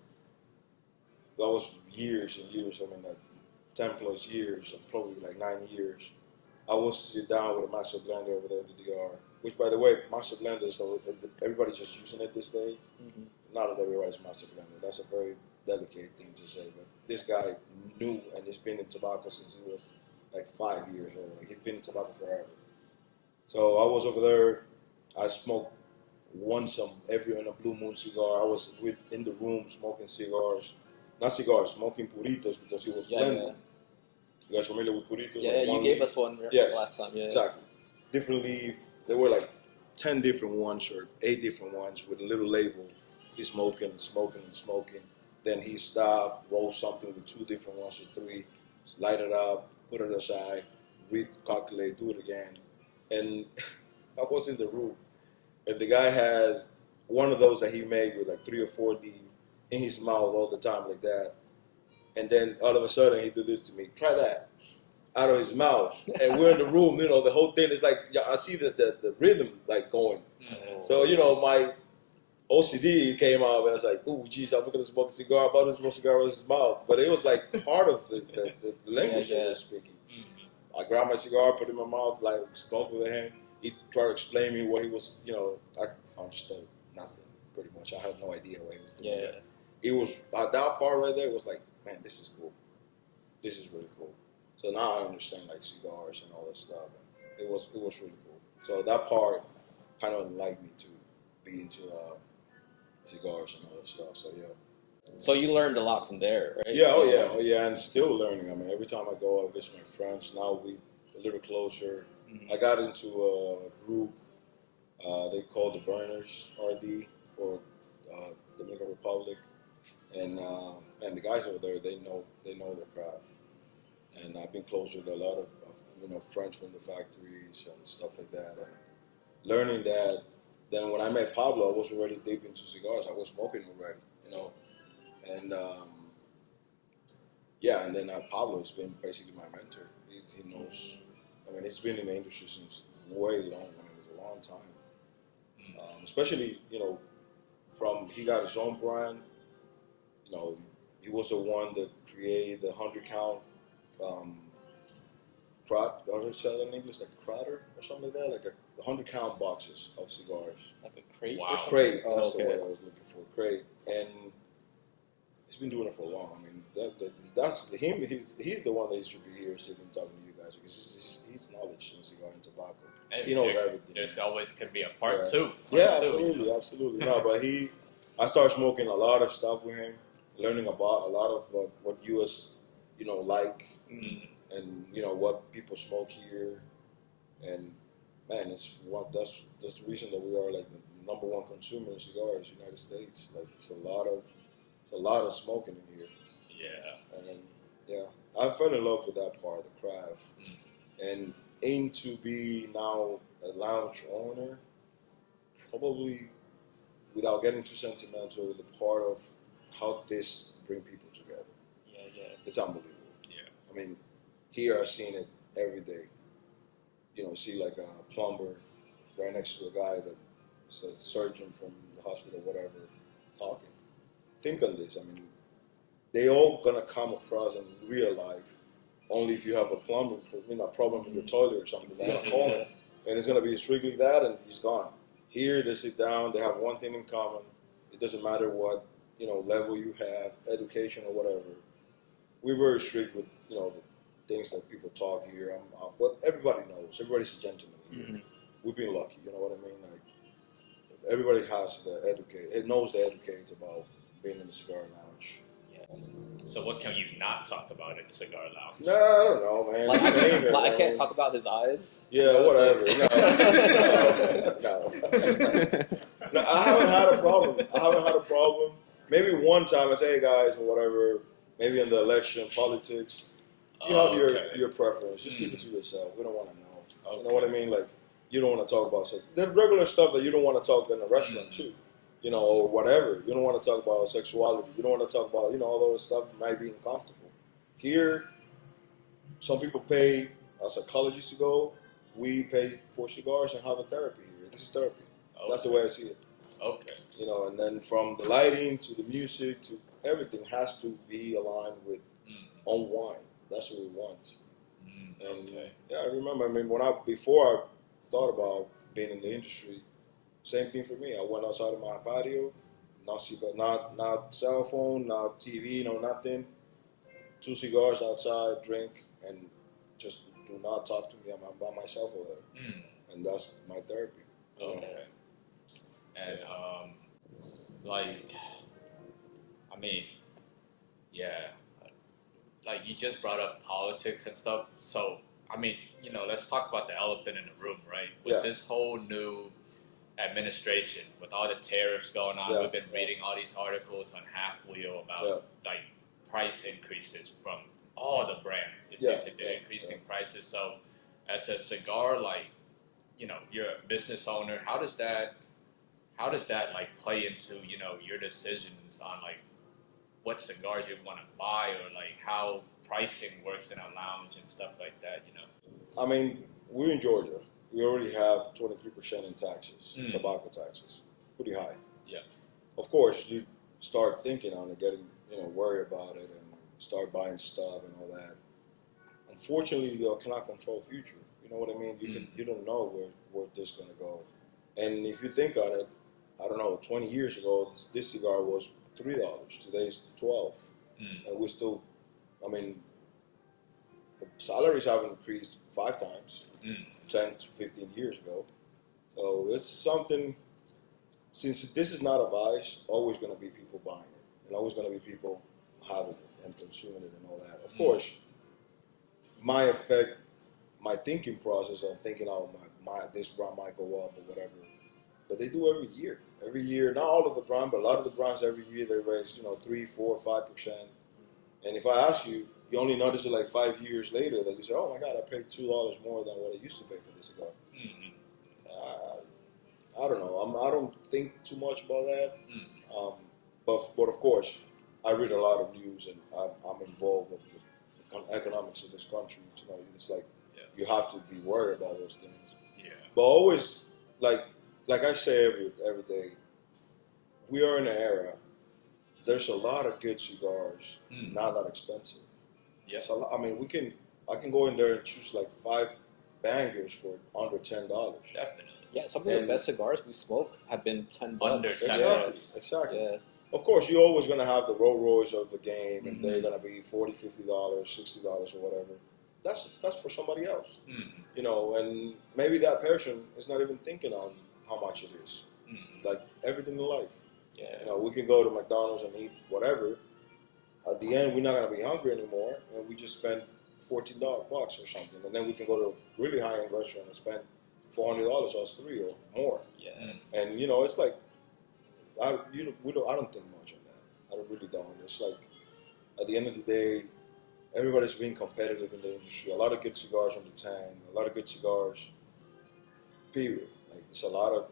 That was years and years. I mean, like 10 plus years, probably like 9 years. I would sit down with a master blender over there in the DR. Which, by the way, master blender, so everybody's just using it these days. Not that everybody's master blender. That's a very delicate thing to say. But this guy knew, and he's been in tobacco since he was like 5 years old. Like he'd been in tobacco forever. So I was over there. I smoked once every on a Blue Moon cigar. I was in the room smoking cigars. Not cigars, smoking puritos because he was blending. You guys familiar with puritos? Yeah, like you gave us one last time. Yeah, exactly. Different leaf. There were like 10 different ones or 8 different ones with a little label. He's smoking and smoking and smoking. Then he stopped, roll something with 2 different ones or 3, light it up, put it aside, recalculate, do it again. And I was in the room, and the guy has one of those that he made with like 3 or 4 leaf in his mouth all the time like that. And then all of a sudden he did this to me. Try that. Out of his mouth. And we're in the room, the whole thing is like, I see the rhythm like going. So, my OCD came out and I was like, ooh, geez, I'm going to smoke a cigar. I'm about to smoke a cigar with his mouth. But it was like part of the language that he was speaking. I grabbed my cigar, put it in my mouth, like spoke with him. He tried to explain me what he was, I understood nothing pretty much. I had no idea what he was doing. Yeah. It was, that part right there was like, man, this is cool. This is really cool. So now I understand like cigars and all that stuff. It was really cool. So that part kind of enlightened me to be into cigars and all that stuff. So yeah. So you learned a lot from there, right? Yeah, oh yeah, and still learning. I mean, every time I go, I visit my friends. Now we a little closer. I got into a group they call the Burners RD for Dominican Republic, and the guys over there they know their craft. And I've been closer to a lot of friends from the factories and stuff like that, and learning that. Then when I met Pablo, I was already deep into cigars. I was smoking already, and and then Pablo has been basically my mentor. He knows. I mean, he's been in the industry since way long. I mean, it's a long time. Especially from he got his own brand. He was the one that created the 100-count. Or they sell in English like a crater or something like that, like a 100-count boxes of cigars. Like a crate. Wow. Or something? Crate. Oh, That's okay. the word I was looking for. Crate, and he's been doing it for long. I mean, that's him. He's the one that should be here sitting talking to you guys because he's knowledge in cigar and tobacco. And He knows everything. There's always could be a part 2. Yeah, absolutely. No, but I started smoking a lot of stuff with him, learning about a lot of what US, like, and what people smoke here, and man, that's the reason that we are like the number 1 consumer in cigars, United States. Like it's a lot of smoking in here. Yeah. And I fell in love with that part, the craft, and aim to be now a lounge owner, probably without getting too sentimental, the part of how this bring people together. Yeah. It's unbelievable. Yeah. I mean, here I've seen it every day. See like a plumber right next to a guy that's a surgeon from the hospital, whatever, talking. Think on this. I mean, they all gonna come across in real life only if you have a plumbing problem in your toilet or something. You're gonna call him, and it's gonna be strictly that, and he's gone. Here they sit down. They have one thing in common. It doesn't matter what level you have, education or whatever. We're very strict with the things that people talk here. But everybody knows. Everybody's a gentleman here. We've been lucky. You know what I mean? Like everybody has the educate. It knows the educate about being in the cigar lounge. Yeah. So what can you not talk about in the cigar lounge? Nah, I don't know, man. Like, You name it, I man. can't talk about his eyes. Yeah, You know, it's whatever. like- No. I haven't had a problem. Maybe one time I say, hey guys, or whatever. Maybe in the election, politics. You have your preference. Just keep it to yourself. We don't want to know. Okay. You know what I mean? Like, you don't want to talk about the regular stuff that you don't want to talk in a restaurant too. You know, or whatever. You don't want to talk about sexuality. You don't want to talk about, you know, all those stuff might be uncomfortable. Here, some people pay a psychologist to go. We pay for cigars and have a therapy here. This is therapy. Okay. That's the way I see it. Okay. You know, and then from the lighting to the music to everything has to be aligned with unwind. That's what we want. And yeah, I remember. I mean, before I thought about being in the industry, same thing for me. I went outside of my patio, not cell phone, not TV, no nothing. 2 cigars outside, drink, and just do not talk to me. I'm by myself over there, and that's my therapy. Okay. And like, I mean, yeah, like you just brought up politics and stuff. So I mean, you know, let's talk about the elephant in the room, right? With this whole new administration, with all the tariffs going on, we've been reading all these articles on Half Wheel about like price increases from all the brands. They're increasing prices. So as a cigar, like, you know, you're a business owner, how does that like play into, you know, your decisions on like what cigars you want to buy, or like how pricing works in a lounge and stuff like that, you know? I mean, we're in Georgia. We already have 23% in taxes, tobacco taxes, pretty high. Yeah. Of course, you start thinking on it, getting, you know, worried about it, and start buying stuff and all that. Unfortunately, you cannot control future. You know what I mean? You don't know where this is going to go. And if you think on it, I don't know, 20 years ago, this cigar was $3. Today it's $12. And we still, I mean, the salaries have increased 5 times, 10 to 15 years ago. So it's something, since this is not a vice, always going to be people buying it. And always going to be people having it and consuming it and all that. Of course, my thinking process on thinking, oh, this brand might go up or whatever. But they do every year. Every year, not all of the brands, but a lot of the brands every year they raise, you know, 3, 4, 5%. And if I ask you, you only notice it like 5 years later that you say, oh my God, I paid $2 more than what I used to pay for this cigar. I don't know. I don't think too much about that. But of course, I read a lot of news and I'm involved with the economics of this country. You know, it's like you have to be worried about those things. Yeah. But always, like I say every day, we are in an era. There's a lot of good cigars, not that expensive. Yeah. So, I mean, I can go in there and choose like 5 bangers for under $10. Definitely. Yeah, some of the best cigars we smoke have been $10. Under $10. Exactly. Yeah. Of course, you're always going to have the Rolls Royce of the game, and they're going to be $40, $50, $60 or whatever. That's for somebody else, you know. And maybe that person is not even thinking on how much it is. Like everything in life, you know, we can go to McDonald's and eat whatever. At the end, we're not going to be hungry anymore, and we just spend $14 or something, and then we can go to a really high-end restaurant and spend $400 us 3 or more. Yeah. And you know, it's like I don't think much of that. I really don't. It's like at the end of the day, everybody's being competitive in the industry. A lot of good cigars on the tan. A lot of good cigars. Period. Like it's a lot of.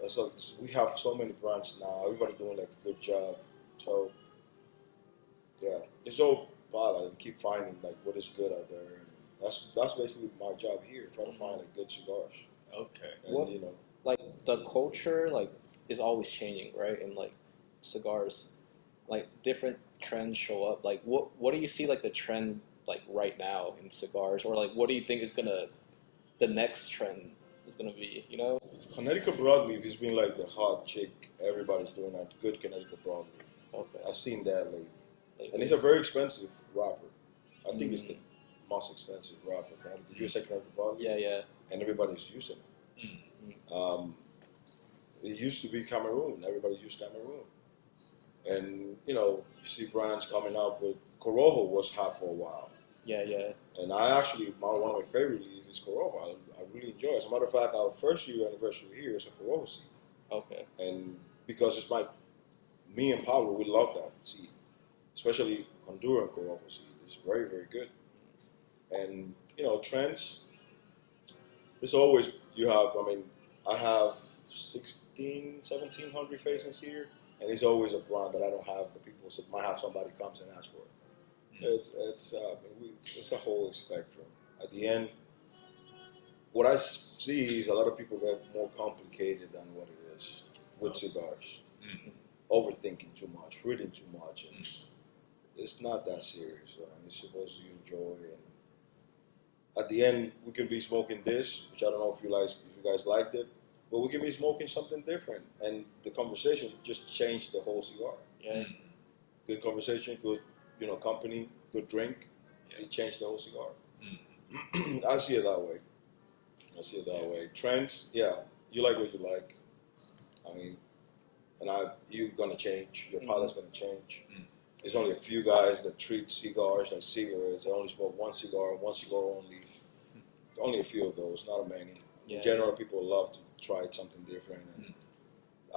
We have so many brands now. Everybody doing like a good job. So yeah, it's all bad and keep finding like what is good out there. And that's basically my job here. Try to find like good cigars. Okay. And you know, like the culture like is always changing, right? And like cigars, like different trends show up. Like what do you see like the trend like right now in cigars, or like what do you think is the next trend is gonna be? You know, Connecticut broadleaf has been like the hot chick. Everybody's doing that good Connecticut broadleaf. Okay. I've seen that lately, and it's a very expensive wrapper. I think it's the most expensive wrapper. Connecticut. You say Connecticut broadleaf? Yeah. And everybody's using it. It used to be Cameroon. Everybody used Cameroon. And, you know, you see brands coming out with Corojo was hot for a while. Yeah, yeah. And I actually, one of my favorite leaves is Corojo. I really enjoy it. As a matter of fact, our first year anniversary here is a Corojo seed. Okay. And because it's me and Pablo, we love that seed. Especially Honduran Corojo seed. It's very, very good. And, trends, there's always, I have 1,700 faces here. And it's always a brand that I don't have. The people might have somebody comes and asks for it. It's a whole spectrum. At the end, what I see is a lot of people get more complicated than what it is with cigars. Overthinking too much, reading too much, and it's not that serious. And it's supposed to enjoy. And at the end, we can be smoking this, which I don't know if you guys liked it. But we can be smoking something different, and the conversation just changed the whole cigar. Yeah. Good conversation, good, company, good drink. Yeah. It changed the whole cigar. I see it that way. Trends, yeah, you like what you like. You're gonna change. Your palate's gonna change. There's only a few guys that treat cigars like cigarettes. They only smoke one cigar and one cigar only. Only a few of those, not a many. Yeah. In general, people love to try something different. And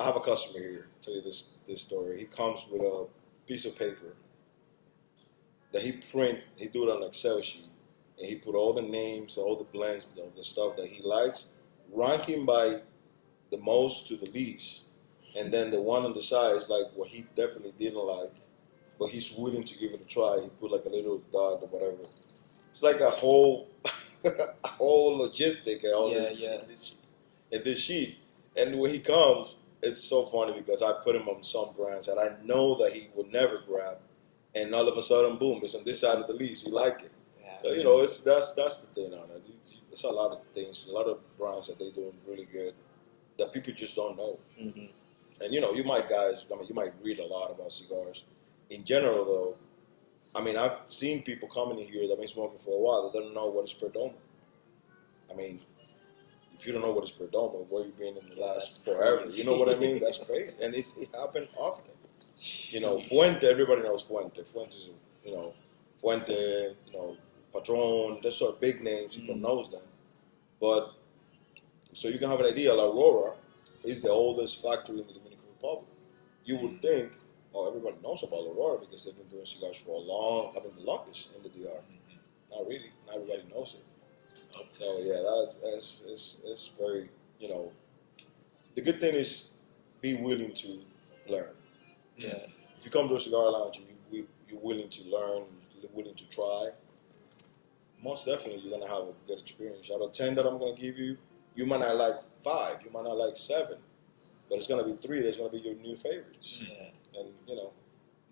I have a customer here. I'll tell you this story. He comes with a piece of paper that he do it on an Excel sheet, and he put all the names, all the blends, the stuff that he likes, ranking by the most to the least, and then the one on the side is like what he definitely didn't like, but he's willing to give it a try. He put like a little dot or whatever. It's like a whole logistic and all in this sheet. And when he comes, it's so funny because I put him on some brands that I know that he would never grab, and all of a sudden, boom, it's on this side of the list. He like it. Yeah. So that's the thing on it. There's a lot of things, a lot of brands that they're doing really good that people just don't know. And you might read a lot about cigars. In general, though, I've seen people coming in here that have been smoking for a while that don't know what is Perdomo. If you don't know what is Perdomo, where you've been in the last forever, you know what I mean? That's crazy. And it happened often. Fuente, everybody knows Fuente. Fuente's, Fuente, Patron, those sort of big names, people knows them. But, so you can have an idea, La Aurora is the oldest factory in the Dominican Republic. You would think, everybody knows about La Aurora because they've been doing cigars for the longest in the DR. Not really. Not everybody knows it. So yeah, it's very, the good thing is be willing to learn. Yeah. If you come to a cigar lounge and you're willing to learn, you're willing to try, most definitely you're gonna have a good experience. Out of 10 that I'm gonna give you, you might not like 5, you might not like 7, but it's gonna be 3 that's gonna be your new favorites. Yeah. And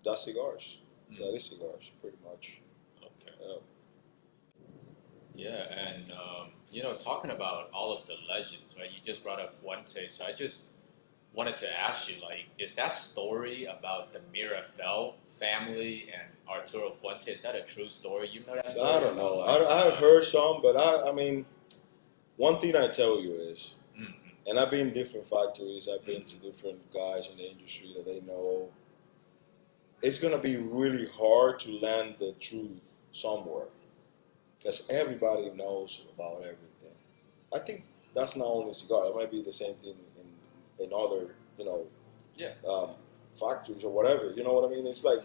that's cigars. That is cigars, pretty much. Okay. Yeah, and talking about all of the legends, right? You just brought up Fuente, so I just wanted to ask you, is that story about the Mirafel family and Arturo Fuente, is that a true story? You know that story? I don't know. I've heard some, but one thing I tell you is, and I've been in different factories, I've been to different guys in the industry that they know, it's going to be really hard to land the truth somewhere. Because everybody knows about everything. I think that's not only cigar. It might be the same thing in other, factories or whatever. You know what I mean? It's like,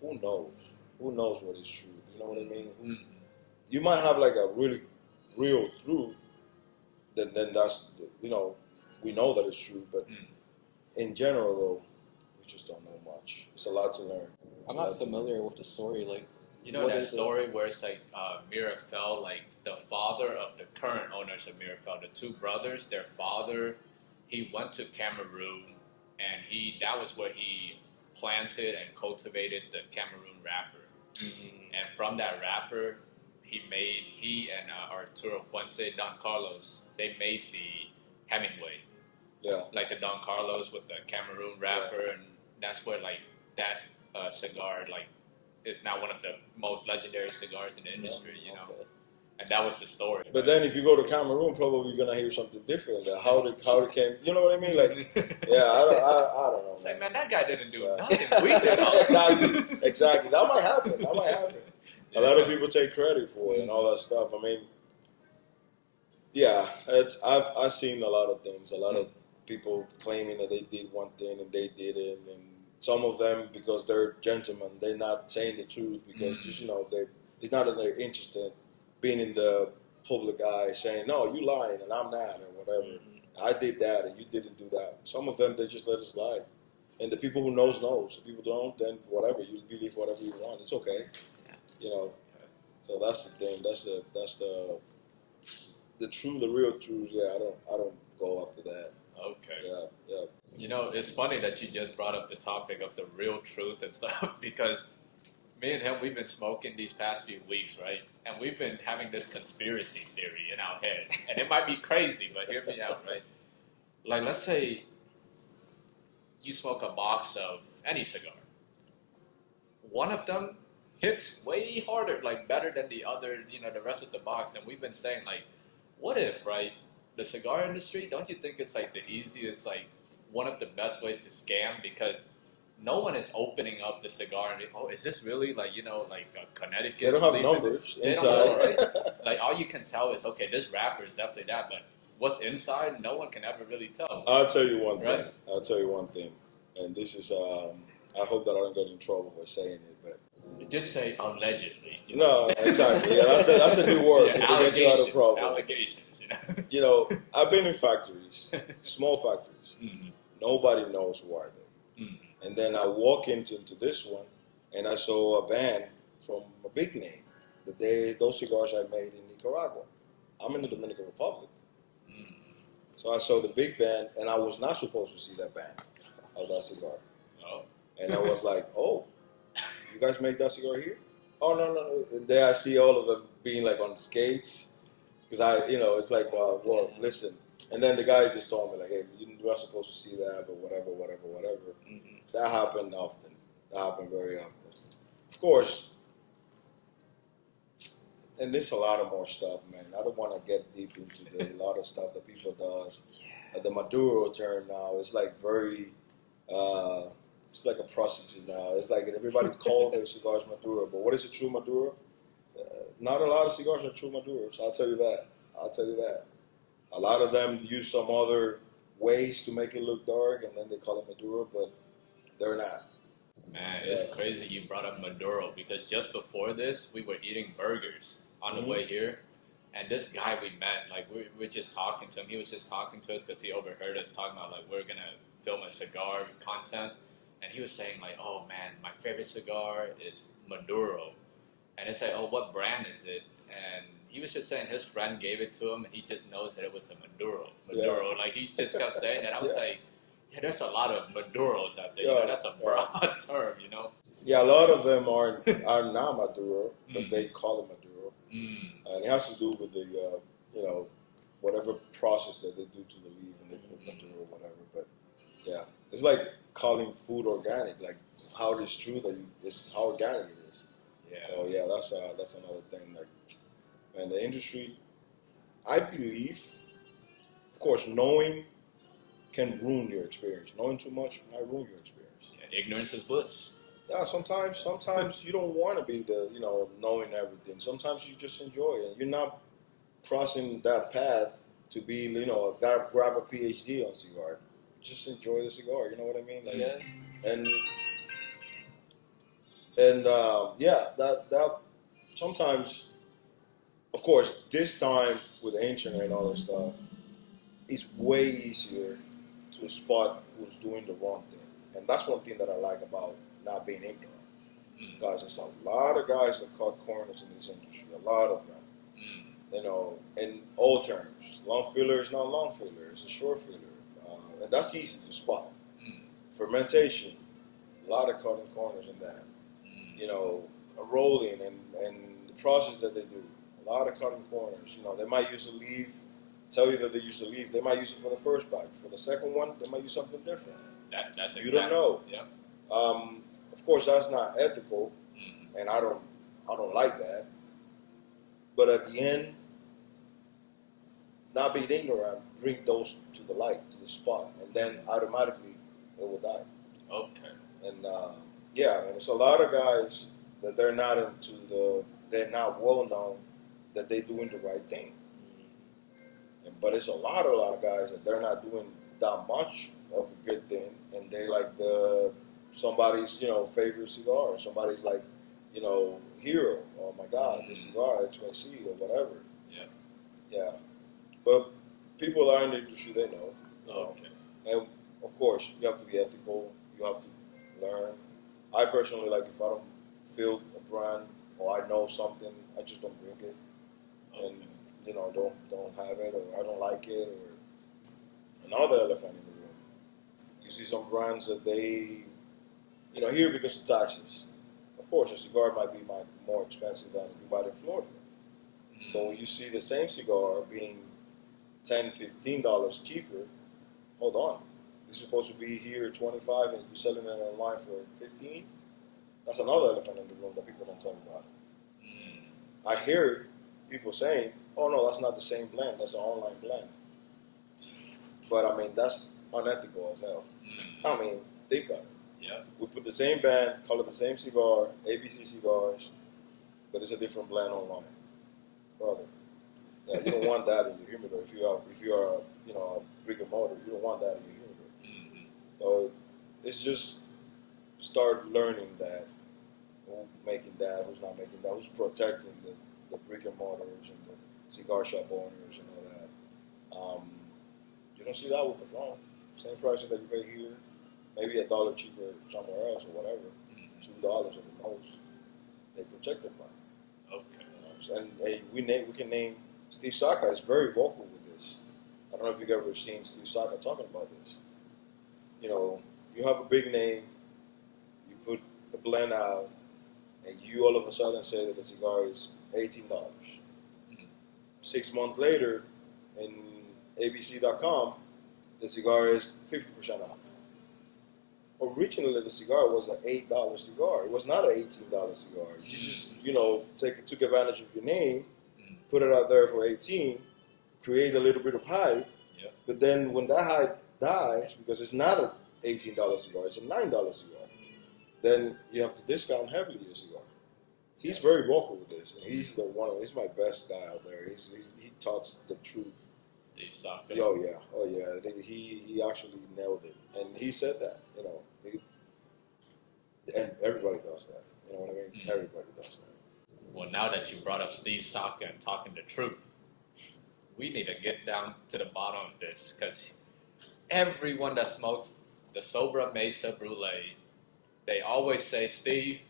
who knows? Who knows what is true? You know what I mean? You might have like a really real truth. Then that's, we know that it's true. But in general, though, we just don't know much. It's a lot to learn. I'm not familiar with the story. That story where it's Mirafel, the father of the current owners of Mirafel, the 2 brothers, their father, he went to Cameroon, and that was where he planted and cultivated the Cameroon wrapper. And from that wrapper, he and Arturo Fuente, Don Carlos, they made the Hemingway. Yeah. Like the Don Carlos with the Cameroon wrapper, and that's where that cigar, is now one of the most legendary cigars in the industry, Okay. And that was the story. But then if you go to Cameroon, probably you're gonna hear something different. Like how it came. You know what I mean? Like, yeah, I don't know. It's like, man, that guy didn't do Yeah. nothing. We did. Exactly. That might happen. A lot of people take credit for it and all that stuff. I mean, yeah, I've seen a lot of things. A lot of people claiming that they did one thing and they didn't, and some of them because they're gentlemen, they're not saying the truth because just it's not that they're interested being in the public eye saying no, you lying and I'm not or whatever. I did that and you didn't do that. Some of them they just let it slide, and the people who knows. If people don't, then whatever, you believe whatever you want. It's okay. You know, so that's the thing. That's the real truth. Yeah, I don't go after that. Okay. Yeah. You know, it's funny that you just brought up the topic of the real truth and stuff because me and him, we've been smoking these past few weeks, right? And we've been having this conspiracy theory in our head. And it might be crazy, but hear me out, right? Like, let's say you smoke a box of any cigar. One of them hits way harder, like better than the other, the rest of the box. And we've been saying, like, what if, right, the cigar industry, don't you think it's like the easiest, like one of the best ways to scam? Because no one is opening up the cigar and is this really like Connecticut? They don't have numbers they inside. don't know, right? Like all you can tell is this wrapper is definitely that, but what's inside, no one can ever really tell. I'll tell you one thing, and this is I hope that I don't get in trouble for saying it, but just say allegedly. No, exactly. Yeah, that's a new word to get you out of problem. Allegations. I've been in factories, small factories. Mm-hmm. Nobody knows who are they. Mm-hmm. And then I walk into this one, and I saw a band from a big name. Those cigars I made in Nicaragua. I'm in the Dominican Republic. So I saw the big band, and I was not supposed to see that band of that cigar. Oh. And I was like, oh, you guys make that cigar here? Oh, no. And there I see all of them being like on skates. Because it's like, well, listen. And then the guy just told me, like, hey, you're not supposed to see that, but whatever. Mm-hmm. That happened often. That happened very often. Of course, and there's a lot of more stuff, man. I don't want to get deep into a lot of stuff that people does. The Maduro term now, it's like very, it's like a prostitute now. It's like everybody calls their cigars Maduro, but what is a true Maduro? Not a lot of cigars are true Maduros. I'll tell you that. A lot of them use some other ways to make it look dark, and then they call it Maduro, but they're not. Man, it's crazy you brought up Maduro because just before this, we were eating burgers on the way here, and this guy we met, like we're just talking to him. He was just talking to us because he overheard us talking about like we're gonna film a cigar content, and he was saying like, oh man, my favorite cigar is Maduro. And it's like, oh, what brand is it? And he was just saying his friend gave it to him, and he just knows that it was a Maduro. Like he just kept saying it. I was like, yeah, there's a lot of Maduros out there. That's a broad term, Yeah, a lot of them are not Maduro, but they call it Maduro, and it has to do with the whatever process that they do to the leaf, and they put Maduro or whatever. But yeah, it's like calling food organic. Like how it is true that it's how organic it is. Yeah. So yeah, that's another thing. Like, man, the industry, I believe, of course, knowing can ruin your experience. Knowing too much might ruin your experience. Yeah, ignorance is bliss. Yeah, sometimes you don't want to be knowing everything. Sometimes you just enjoy it. You're not crossing that path to be, grab a PhD on cigar. Just enjoy the cigar. You know what I mean? Like, yeah. And that sometimes, of course, this time with the internet and all that stuff, it's way easier to spot who's doing the wrong thing. And that's one thing that I like about not being ignorant. Because there's a lot of guys that cut corners in this industry, a lot of them. In all terms, long fillers, not long fillers, a short filler. And that's easy to spot. Fermentation, a lot of cutting corners in that. Rolling and the process that they do, a lot of cutting corners. They might use a leaf, tell you that they use a leaf. They might use it for the first batch. For the second one, they might use something different. That's exactly. You don't know. Yeah. Of course, that's not ethical, and I don't like that. But at the end, not being ignorant, bring those to the light, to the spot, and then automatically it will die. Okay. And yeah, I mean, it's a lot of guys that they're not they're not well known that they're doing the right thing. But it's a lot of guys that they're not doing that much of a good thing, and they like somebody's favorite cigar, or somebody's like hero. Oh my God, this cigar XYZ or whatever. Yeah. Yeah, but people that are in the industry, they know. Okay. And of course, you have to be ethical. You have to learn. I personally, like, if I don't feel a brand or I know something, I just don't drink it. And don't have it, or I don't like it, or another elephant in the room. You see some brands that they, here because of taxes. Of course, a cigar might be more expensive than if you buy it in Florida. But when you see the same cigar being $10, $15 cheaper, hold on. This is supposed to be here 25 and you're selling it online for 15. That's another elephant in the room that people don't talk about. I hear people saying, "Oh no, that's not the same blend. That's an online blend." But I mean, that's unethical as hell. I mean, think on it. Yeah. We put the same band, call it the same cigar, ABC cigars, but it's a different blend online, brother. Yeah, you don't want that in your humidor. If you are a brick and mortar, you don't want that in your humidor. So it's just start learning that. Who's making that? Who's not making that? Who's protecting the brick and mortars and the cigar shop owners and all that? You don't see that with Padron. Same prices that you pay here, maybe $1 cheaper somewhere else or whatever, $2 at the most. They protect their brand. Okay. And we can name Steve Saka is very vocal with this. I don't know if you've ever seen Steve Saka talking about this. You have a big name, you put a blend out, and you all of a sudden say that the cigar is $18. 6 months later, in abc.com, the cigar is 50% off. Originally, the cigar was an $8 cigar. It was not an $18 cigar. You just, took advantage of your name, put it out there for 18, create a little bit of hype. Yep. But then when that hype dies, because it's not an $18 cigar, it's a $9 cigar, then you have to discount heavily your cigar. He's very vocal with this, and he's my best guy out there. He talks the truth. Steve Saka. Oh yeah. He actually nailed it, and he said that. And everybody does that. You know what I mean? Everybody does that. Well, now that you brought up Steve Saka and talking the truth, we need to get down to the bottom of this, because everyone that smokes the Sobra Mesa Brulee, they always say, "Steve,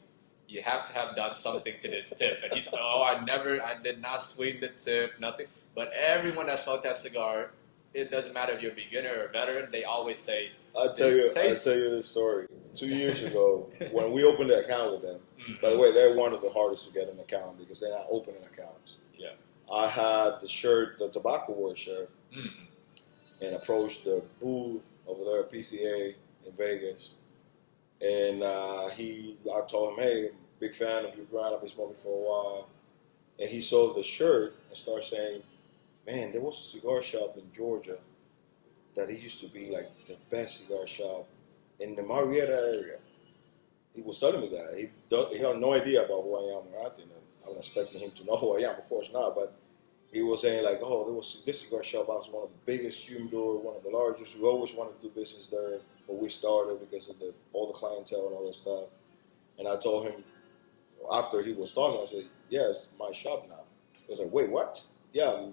you have to have done something to this tip." And he's, I did not sweeten the tip, nothing. But everyone that smoked that cigar, it doesn't matter if you're a beginner or a veteran, they always say, I'll tell you this story. 2 years ago, when we opened the account with them, by the way, they're one of the hardest to get an account because they're not opening accounts. Yeah. I had the shirt, the Tabaco World shirt, and approached the booth over there at PCA in Vegas. And I told him, "Hey, big fan of your brand. I've been smoking for a while." And he saw the shirt and started saying, "Man, there was a cigar shop in Georgia that it used to be like the best cigar shop in the Marietta area." He was telling me that. He had no idea about who I am or anything. And I'm expecting him to know who I am, of course not. But he was saying like, "Oh, there was this cigar shop. I was one of the biggest humidor, one of the largest. We always wanted to do business there, but we started because of all the clientele and all that stuff." And I told him, after he was talking, I said, "Yeah, it's my shop now." He was like, "Wait, what?" "Yeah,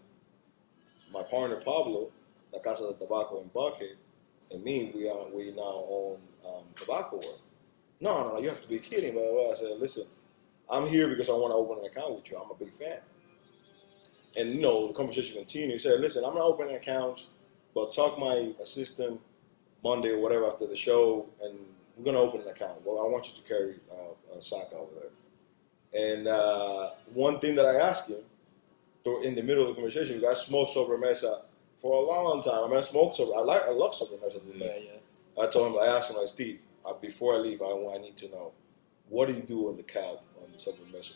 my partner Pablo, La Casa de Tabaco in Buckhead, and me, we now own Tabaco World." No, you have to be kidding, blah, blah, blah. I said, "Listen, I'm here because I want to open an account with you. I'm a big fan." And the conversation continued. He said, "Listen, I'm not opening accounts, but talk my assistant Monday or whatever after the show, and we're gonna open an account. Well, I want you to carry Saka over there." And one thing that I asked him in the middle of the conversation, because I smoked Sobre Mesa for a long time. I mean, I love Sobre Mesa. I told him, I asked him, like, "Steve, before I leave, I need to know, what do you do on the cab on the Sobre Mesa?"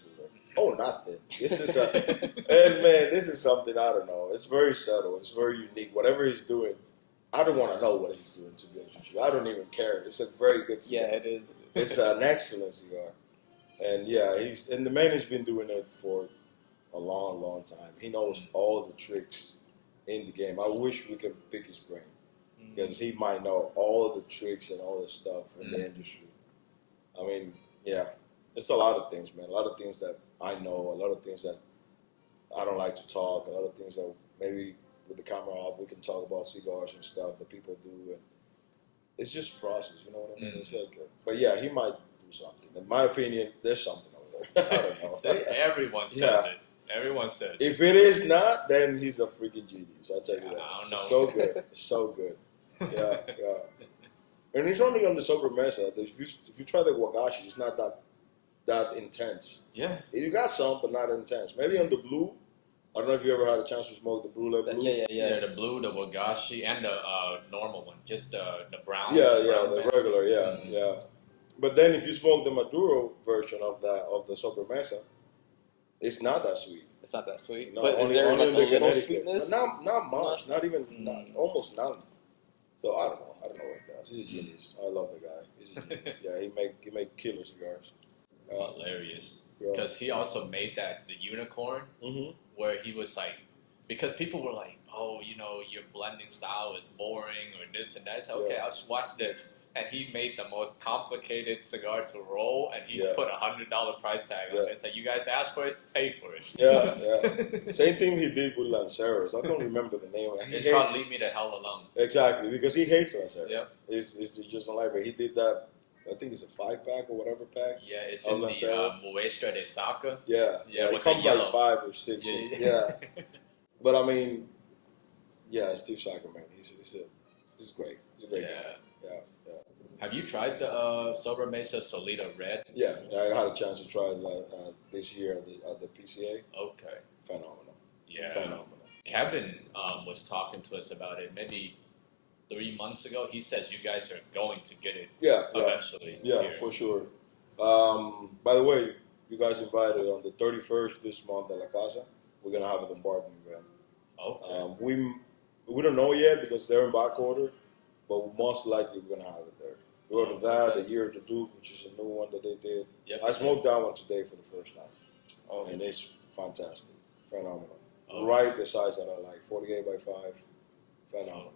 Oh, nothing. This is and man, this is something I don't know. It's very subtle. It's very unique. Whatever he's doing, I don't want to know what he's doing. To be honest with you, I don't even care. It's a very good cigar. Yeah, it is. It's an excellent cigar, and yeah, the man has been doing it for a long, long time. He knows all the tricks in the game. I wish we could pick his brain because he might know all the tricks and all the stuff in the industry. I mean, yeah, it's a lot of things, man. A lot of things that I know, a lot of things that I don't like to talk, a lot of things that maybe with the camera off we can talk about cigars and stuff that people do, and it's just process, you know what I mean? It's like, but yeah, he might do something. In my opinion, there's something over there. I don't know. See, everyone says it. Everyone says it. If it is not, then he's a freaking genius. I'll tell you that. I don't know. So good. So good. Yeah, yeah. And it's only on the Sober Mesa. If you try the Wagashi, it's not that intense. Yeah. You got some, but not intense. Maybe on the blue. I don't know if you ever had a chance to smoke the blue. Yeah, the blue, the Wagashi, and the normal one. Just the brown. Yeah, brown the band. regular, yeah. But then if you smoke the Maduro version of the Sober Mesa, it's not that sweet. It's not that sweet. No, but is there like a little sweetness? But not much. Not even, almost none. So I don't know what he does. He's a genius. I love the guy. He's a genius. Yeah, he make killer cigars. Hilarious. Because he also made the unicorn where he was like, because people were like, oh, your blending style is boring or this and that. I said, okay, I'll just watch this. And he made the most complicated cigar to roll, and he put $100 price tag on it. It's like, you guys asked for it, pay for it. Yeah. Same thing he did with Lanceros. I don't remember the name. It's called Leave Me the Hell Alone. Exactly, because he hates Lanceros. Yep. He just don't like it. He did that, I think it's a 5-pack or whatever pack. Yeah, it's in the Muestra de Saca. Yeah, it comes like 5 or 6. Yeah. But I mean, Steve Saka, man, he's great. He's a great guy. Have you tried the Sober Mesa Solita Red? Yeah, I had a chance to try it this year at the PCA. Okay. Phenomenal. Yeah. Phenomenal. Kevin was talking to us about it maybe 3 months ago. He says you guys are going to get it eventually. Yeah, here. for sure. By the way, you guys invited on the 31st this month at La Casa. We're going to have an embarking event. Okay. We don't know yet because they're in back order, but most likely we're going to have it there. We ordered that, the Year of the Duke, which is a new one that they did. Yep. I smoked that one today for the first time. And it's fantastic. Phenomenal. Right the size that I like, 48 by 5. Phenomenal.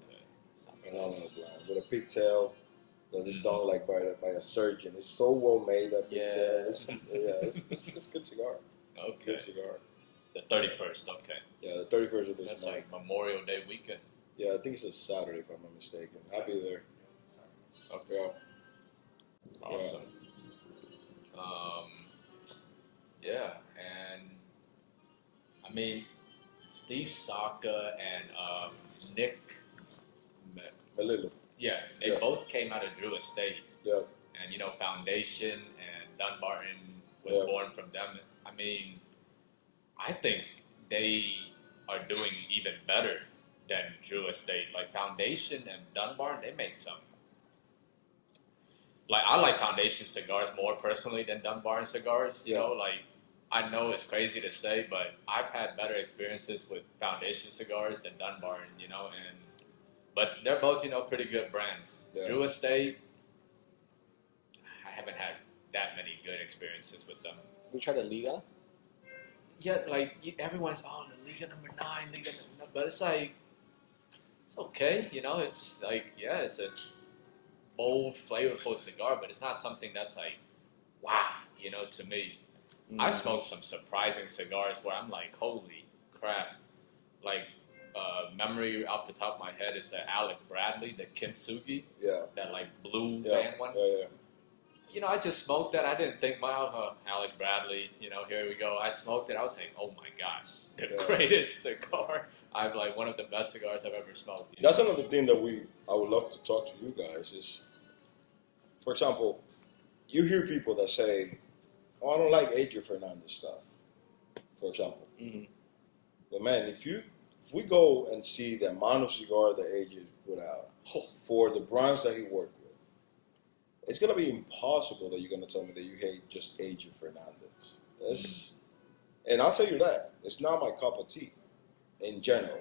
Phenomenal blend. With a pigtail that is done like by a surgeon. It's so well made, that pigtail. It's a good cigar. Okay. Good cigar. The 31st, okay. Yeah, the 31st of this That's month. like Memorial Day weekend. Yeah, I think it's a Saturday if I'm not mistaken. I'll be there. Okay. Awesome. And I mean, Steve Saka and Nick Melillo. Yeah, they both came out of Drew Estate. Yeah. And Foundation and Dunbarton was born from them. I mean, I think they are doing even better than Drew Estate. Like Foundation and Dunbarton, they make some. Like I like Foundation cigars more personally than Dunbarton cigars. You know, like I know it's crazy to say, but I've had better experiences with Foundation cigars than Dunbarton. But they're both pretty good brands. Yeah. Drew Estate, I haven't had that many good experiences with them. We tried a Liga. Yeah, like everyone's the Liga number 9, but it's like it's okay. It's like it's a bold, flavorful cigar, but it's not something that's like, wow, to me. I've smoked some surprising cigars where I'm like, holy crap. Like, memory off the top of my head is the Alec Bradley, the Kintsugi. Yeah. That like blue band one. Yeah. I just smoked that. I didn't think, Alec Bradley, here we go. I smoked it. I was saying, oh my gosh, the greatest cigar. I'm like one of the best cigars I've ever smoked. That's another thing that I would love to talk to you guys is, for example, you hear people that say, I don't like Adrian Fernandez stuff, for example. But man, if we go and see the amount of cigar that Adrian put out for the brands that he worked with, it's going to be impossible that you're going to tell me that you hate just Adrian Fernandez. And I'll tell you that it's not my cup of tea in general.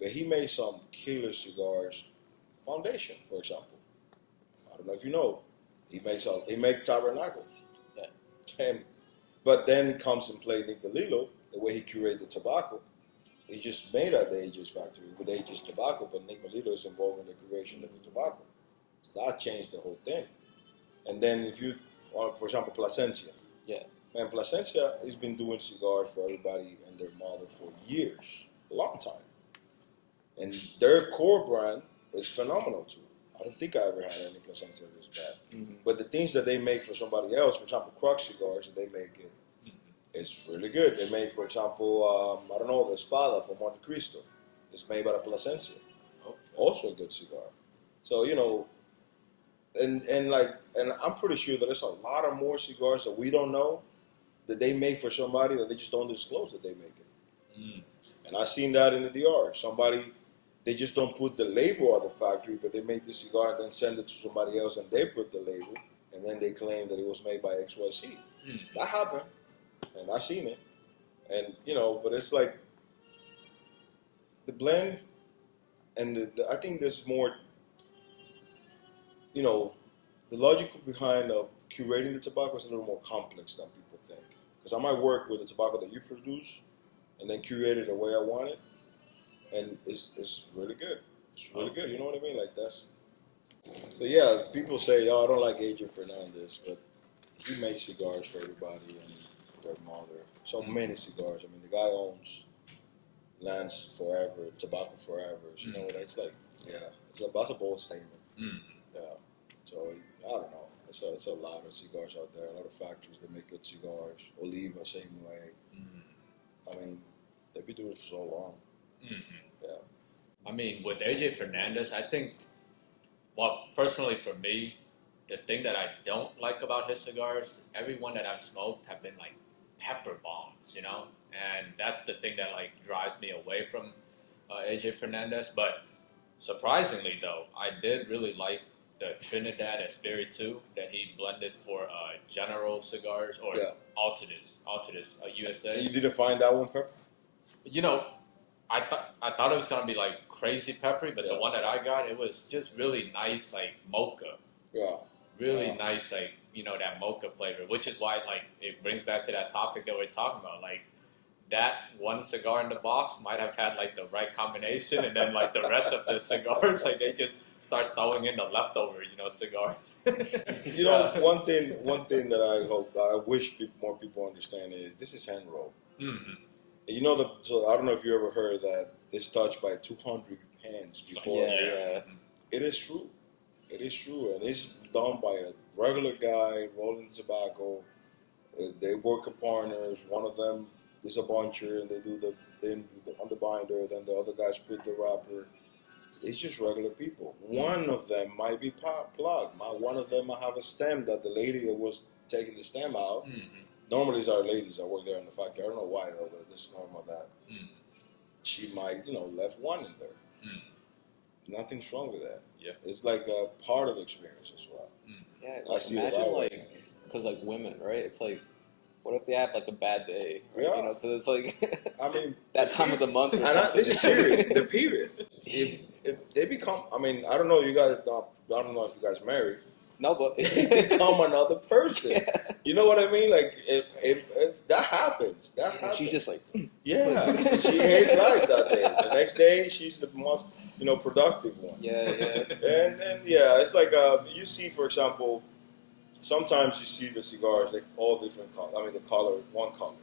But he made some killer cigars. Foundation, for example. I don't know if you know. He makes Tabernacle. Yeah. And, but then comes and play Nick Belillo, the way he curated the tobacco. He just made at the Aegis factory with Aegis tobacco, but Nick Belillo is involved in the creation of the tobacco. So that changed the whole thing. And then if you, for example, Plasencia. Yeah. Man, Plasencia has been doing cigars for everybody and their mother for years, a long time. And their core brand is phenomenal too. I don't think I ever had any Plasencia that was bad. Mm-hmm. But the things that they make for somebody else, for example, Crux cigars that they make it's really good. They make, for example, I don't know, the Espada from Monte Cristo. It's made by the Plasencia. Okay. Also a good cigar. So, you know, and I'm pretty sure that there's a lot of more cigars that we don't know that they make for somebody that they just don't disclose that they make it. Mm. And I've seen that in the DR. Somebody, they just don't put the label on the factory, but they make the cigar and then send it to somebody else and they put the label and then they claim that it was made by XYZ. Mm. That happened. And I've seen it. And, you know, but it's like the blend and I think there's more, you know, the logic behind of curating the tobacco is a little more complex than people think. Because I might work with the tobacco that you produce and then curate it the way I want it. And it's really good. It's really good. You know what I mean? Like that's. So yeah, people say, "Oh, I don't like Adrian Fernandez," but he makes cigars for everybody and their mother. So many cigars. I mean, the guy owns lands forever, tobacco forever. You know, that's like, yeah, that's a bold statement. Mm. Yeah. So I don't know. It's a lot of cigars out there. A lot of factories that make good cigars. Oliva, same way. Mm. I mean, they've been doing it for so long. Mm-hmm. Yeah. I mean, with AJ Fernandez, I think, well, personally for me, the thing that I don't like about his cigars, every one that I've smoked have been like pepper bombs, you know? And that's the thing that like drives me away from AJ Fernandez. But surprisingly though, I did really like the Trinidad Espiritu that he blended for General Cigars or Yeah. Altadis, USA. And you didn't find that one pepper? You know, I thought it was gonna be like crazy peppery, but the one that I got, it was just really nice, like mocha. Yeah. Really nice, like, you know, that mocha flavor, which is why, like, it brings back to that topic that we're talking about. Like, that one cigar in the box might have had like the right combination, and then like the rest of the cigars, like they just start throwing in the leftover, you know, cigars. You know, one thing that I wish more people understand is this is hand rolled. Mm-hmm. You know, so I don't know if you ever heard that it's touched by 200 hands before. Yeah. It is true. It is true, and it's done by a regular guy rolling tobacco. They work with partners. One of them is a buncher, and they do the underbinder. Then the other guys put the wrapper. It's just regular people. One of them might be plugged. One of them might have a stem that the lady that was taking the stem out. Mm-hmm. Normally, it's our ladies that work there in the factory. I don't know why though, but it's normal that she might, left one in there. Nothing's wrong with that. Yeah, it's like a part of the experience as well. Yeah, I like, see it imagine that way. like, because like women, right? It's like, what if they have like a bad day? Right? Yeah. You know, because it's like I mean, that time of the month. Or and something. this is serious. The period. If they become, I mean, I don't know. I don't know if you guys married. No, but They become another person. Yeah. You know what I mean? Like if that happens, that happens. She's just like, yeah, she hates life that day. The next day, she's the most productive one. yeah. And yeah, it's like you see, for example, sometimes you see the cigars like all different colors. I mean, the color, one color.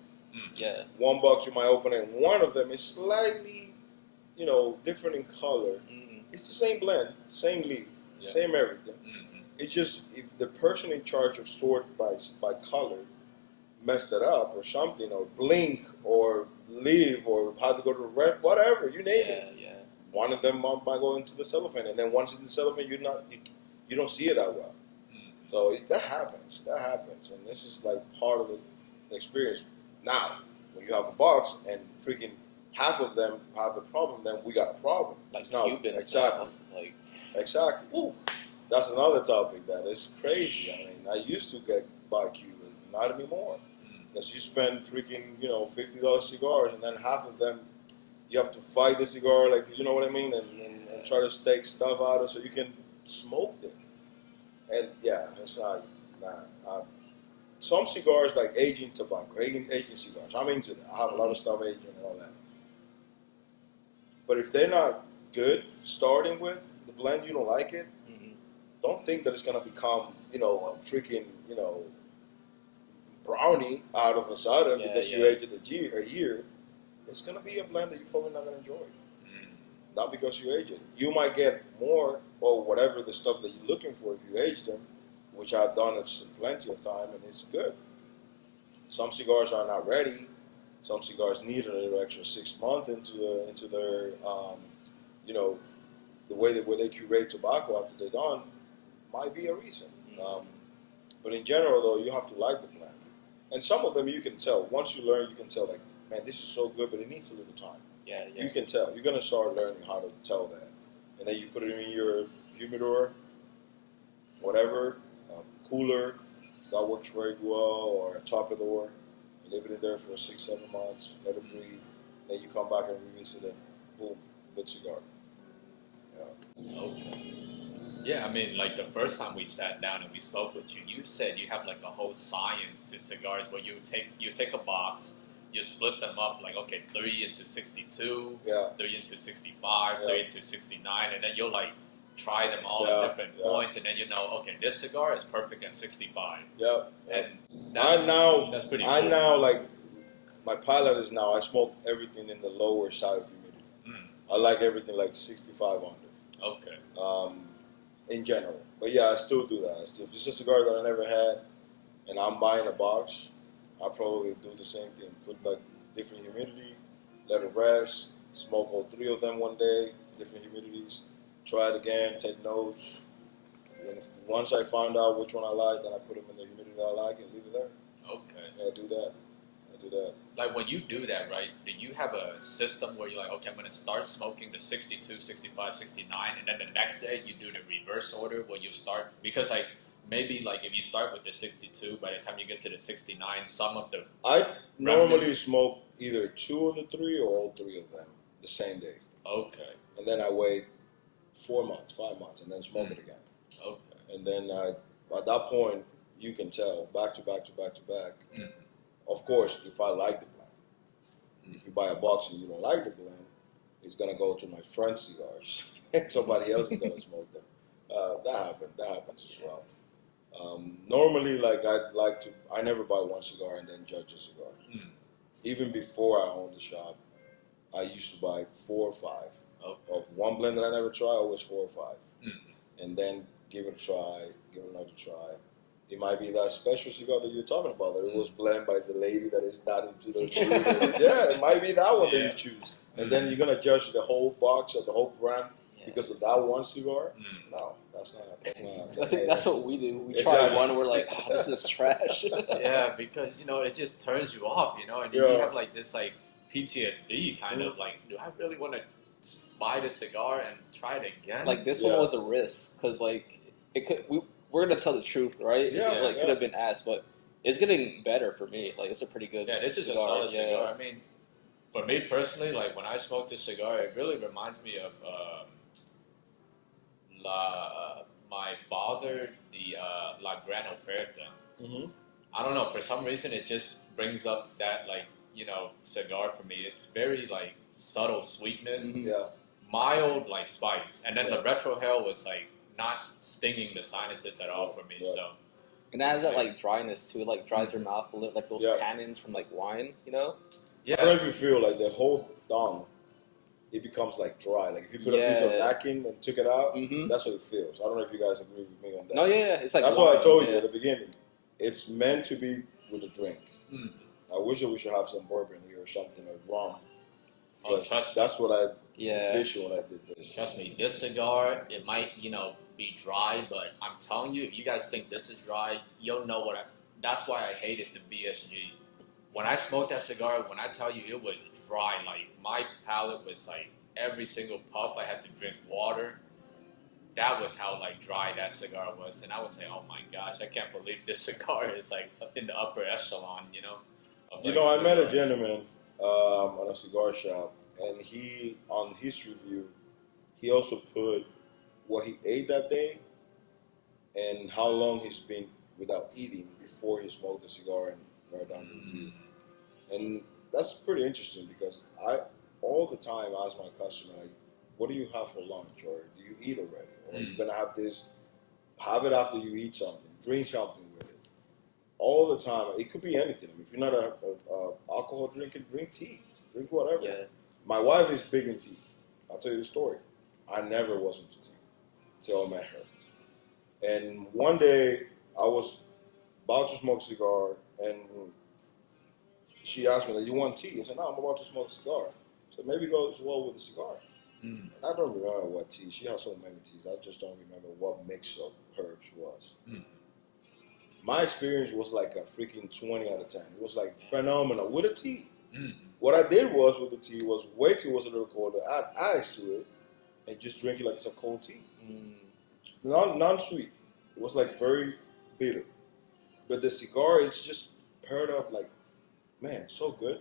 Yeah. One box you might open it, and one of them is slightly, different in color. It's the same blend, same leaf, same everything. It's just if the person in charge of sort by color messed it up or something, or blink or leave or had to go to red, whatever, you name it. Yeah. One of them might go into the cellophane, and then once it's in the cellophane, you don't see it that well. So that happens, and this is like part of the experience. Now, when you have a box and freaking half of them have the problem, then we got a problem. Like It's not Cubans. exactly. Like, Exactly. ooh. That's another topic that is crazy. I mean, I used to buy Cuban, not anymore. Because you spend freaking, $50 cigars, and then half of them you have to fight the cigar, like, you know what I mean, and try to take stuff out of it so you can smoke it. And yeah, it's not, nah. Some cigars like aging tobacco, aging cigars. I'm into that. I have a lot of stuff aging and all that. But if they're not good starting with the blend, you don't like it. Don't think that it's gonna become, a freaking, brownie out of a sudden because you aged it a year. It's gonna be a blend that you're probably not gonna enjoy. Not because you age it. You might get more or whatever the stuff that you're looking for if you age them, which I've done it plenty of time, and it's good. Some cigars are not ready. Some cigars need a little extra 6 months into their the way they curate tobacco after they're done might be a reason. But in general, though, you have to like the blend. And some of them you can tell. Once you learn, you can tell, like, man, this is so good, but it needs a little time. Yeah. You can tell. You're going to start learning how to tell that. And then you put it in your humidor, whatever, cooler, that works very well, or a Tabaco. You leave it in there for 6-7 months, let it breathe. Then you come back and revisit it. Boom, good cigar. Yeah. Okay. Yeah, I mean, like the first time we sat down and we spoke with you, you said you have like a whole science to cigars where you take a box, you split them up like, okay, 3 into 62, 3 into 65, 3 into 69, and then you'll like try them all at different points, and then you know, okay, this cigar is perfect at 65. And that's pretty cool. I now, like, my palate is now, I smoke everything in the lower side of humidity. I like everything like 65 under. Okay. In general. But yeah, I still do that. If it's a cigar that I never had and I'm buying a box, I probably do the same thing. Put like different humidity, let it rest, smoke all 3 of them one day, different humidities, try it again, take notes. And once I find out which one I like, then I put them in the humidity I like and leave it there. Okay. Yeah, I do that. Like when you do that, right, do you have a system where you're like, okay, I'm going to start smoking the 62, 65, 69, and then the next day you do the reverse order where you start, because like maybe like if you start with the 62, by the time you get to the 69, some of the I normally smoke either 2 of the 3 or all 3 of them the same day. Okay. And then I wait 4 months, 5 months, and then smoke it again. Okay. And then at that point, you can tell back to back to back to back. Of course, if I like the blend. If you buy a box and you don't like the blend, it's going to go to my friend's cigars. Somebody else is going to smoke them. That happens as well. Normally, like, I never buy one cigar and then judge a cigar. Even before I owned the shop, I used to buy 4 or 5. Of one blend that I never try, always 4 or 5. And then give it a try, give it another try. It might be that special cigar that you're talking about, that it was blended by the lady that is not into the food. Yeah, it might be that one that you choose. And then you're going to judge the whole box or the whole brand because of that one cigar? No, that's not. I think that's what we do. We try one, we're like, oh, this is trash. Yeah, because, it just turns you off, and then you have like this like PTSD kind of like, do I really want to buy the cigar and try it again? Like this one was a risk because like it could. We're gonna tell the truth, right? Could have been asked, but it's getting better for me. Like it's a pretty good. Yeah, this is a solid cigar. I mean, for me personally, like when I smoke this cigar, it really reminds me of my father, the La Gran Oferta. I don't know, for some reason it just brings up that like cigar for me. It's very like subtle sweetness, mild like spice, and then the Retro Hell was like not stinging the sinuses at all for me. So, and that has that like dryness too. It like dries your mouth a little, like those tannins from like wine. Yeah. I don't know if you feel like the whole tongue, it becomes like dry. Like if you put a piece of napkin and took it out, that's what it feels. I don't know if you guys agree with me on that. No, it's like that's what I told you at the beginning. It's meant to be with a drink. I wish that we should have some bourbon here or something or rum. That's what I envisioned when I did this. Trust me, this cigar, it might be dry, but I'm telling you, if you guys think this is dry, you'll know that's why I hated the VSG. When I smoked that cigar, when I tell you it was dry, like my palate was like every single puff I had to drink water. That was how like dry that cigar was, and I was like, oh my gosh, I can't believe this cigar is like in the upper echelon, You know, I met a gentleman on a cigar shop, and he, on his review, he also put what he ate that day and how long he's been without eating before he smoked the cigar and wrote down the review. And that's pretty interesting because I all the time ask my customer, like, what do you have for lunch, or do you eat already, or you're gonna have this, have it after you eat something, drink something with it. All the time, it could be anything. I mean, if you're not a alcohol drinker, drink tea, drink whatever. Yeah. My wife is big in tea. I'll tell you the story. I never was into tea till I met her. And one day I was about to smoke a cigar, and she asked me, like, you want tea? I said, no, I'm about to smoke a cigar. So maybe go as well with a cigar. And I don't remember what tea. She has so many teas. I just don't remember what mix of herbs was. My experience was like a freaking 20 out of 10. It was like phenomenal with a tea. What I did was with the tea was wait till it was a little colder, add ice to it, and just drink it like it's a cold tea. Non-sweet. It was like very bitter. But the cigar, it's just paired up like, man, so good.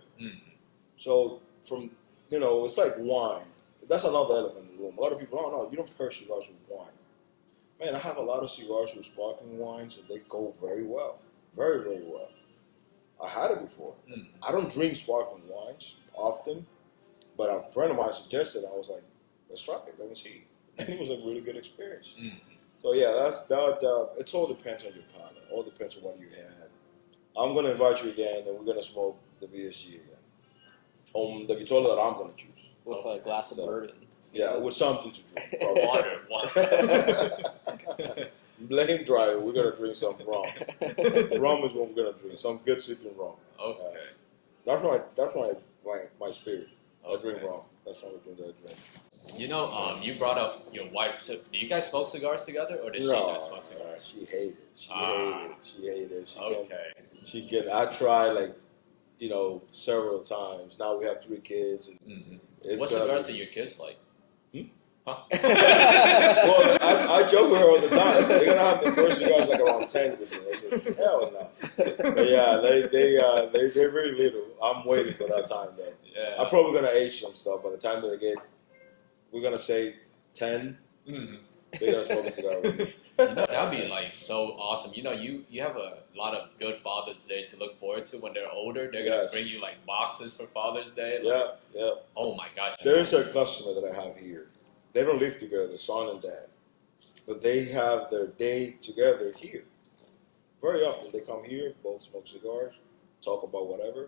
So from, you know, it's like wine. That's another elephant in the room. A lot of people don't know. You don't pair cigars with wine. Man, I have a lot of cigars with sparkling wines that they go very well. Very, very well. I had it before. I don't drink sparkling wines often, but a friend of mine suggested, I was like, let's try it. Let me see. And it was a really good experience. So yeah, it all depends on your palate. All depends on what you had. I'm going to invite you again, and we're going to smoke the VSG again. The Vitola that I'm going to choose. With a glass of bourbon. Yeah, with something to drink. Water. Blame dry, we're going to drink some rum. Rum is what we're going to drink. Some good sipping rum. Okay. That's my spirit. I drink rum. That's the only thing that I drink. You know, you brought up your wife. So, do you guys smoke cigars together, or does she not smoke cigars? She hated it. She hated it. She can. I tried, like, you know, several times. Now we have 3 kids. And what cigars do your kids like? Huh? Well, I joke with her all the time. They're gonna have the first cigars like around 10 with me. I said, hell no. But yeah, they're really little. I'm waiting for that time though. Yeah. I'm probably gonna age some stuff by the time that they get. We're gonna say 10. They're gonna smoke a cigar with me. You know, that'd be like so awesome. You know, you have a lot of good Father's Day to look forward to when they're older. They're gonna bring you like boxes for Father's Day. Like, yeah. Oh my gosh. There's a customer that I have here. They don't live together, the son and dad, but they have their day together here. Very often they come here, both smoke cigars, talk about whatever,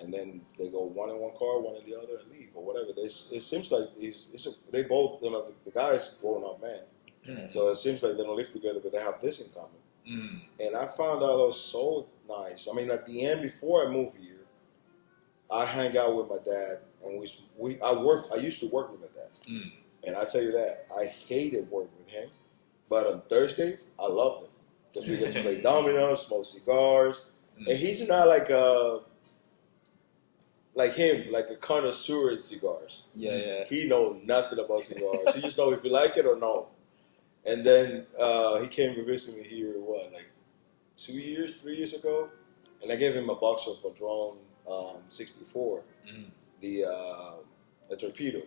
and then they go one in one car, one in the other, and leave or whatever. It seems like they both, you know, the guy's grown up man, so it seems like they don't live together, but they have this in common. And I found out it was so nice. I mean, at the end, before I moved here, I hang out with my dad, and I used to work with my dad. And I tell you that, I hated working with him. But on Thursdays, I love him. Because we get to play dominoes, smoke cigars. And he's not like a connoisseur in cigars. Yeah. He knows nothing about cigars. He just knows if you like it or no. And then he came to visit me here, 3 years ago? And I gave him a box of Padron 64, the Torpedo.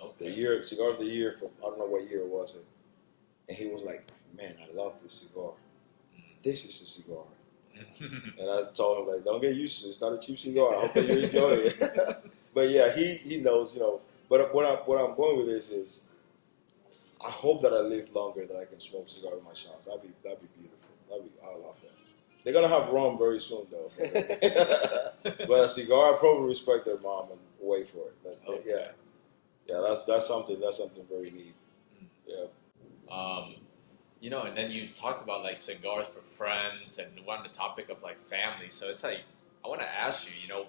Okay. The cigar of the year from, I don't know what year it was. And he was like, man, I love this cigar. This is a cigar. And I told him, like, don't get used to it. It's not a cheap cigar. I hope that you enjoy it. But yeah, he knows, you know. But what I'm going with this is, I hope that I live longer, that I can smoke a cigar with my sons. That'd be beautiful. I love that. They're gonna have rum very soon, though. But a cigar, I probably respect their mom and wait for it. But yeah, that's something very neat. Yeah. You know, and then you talked about like cigars for friends, and we're on the topic of like family. So it's like, I want to ask you, you know,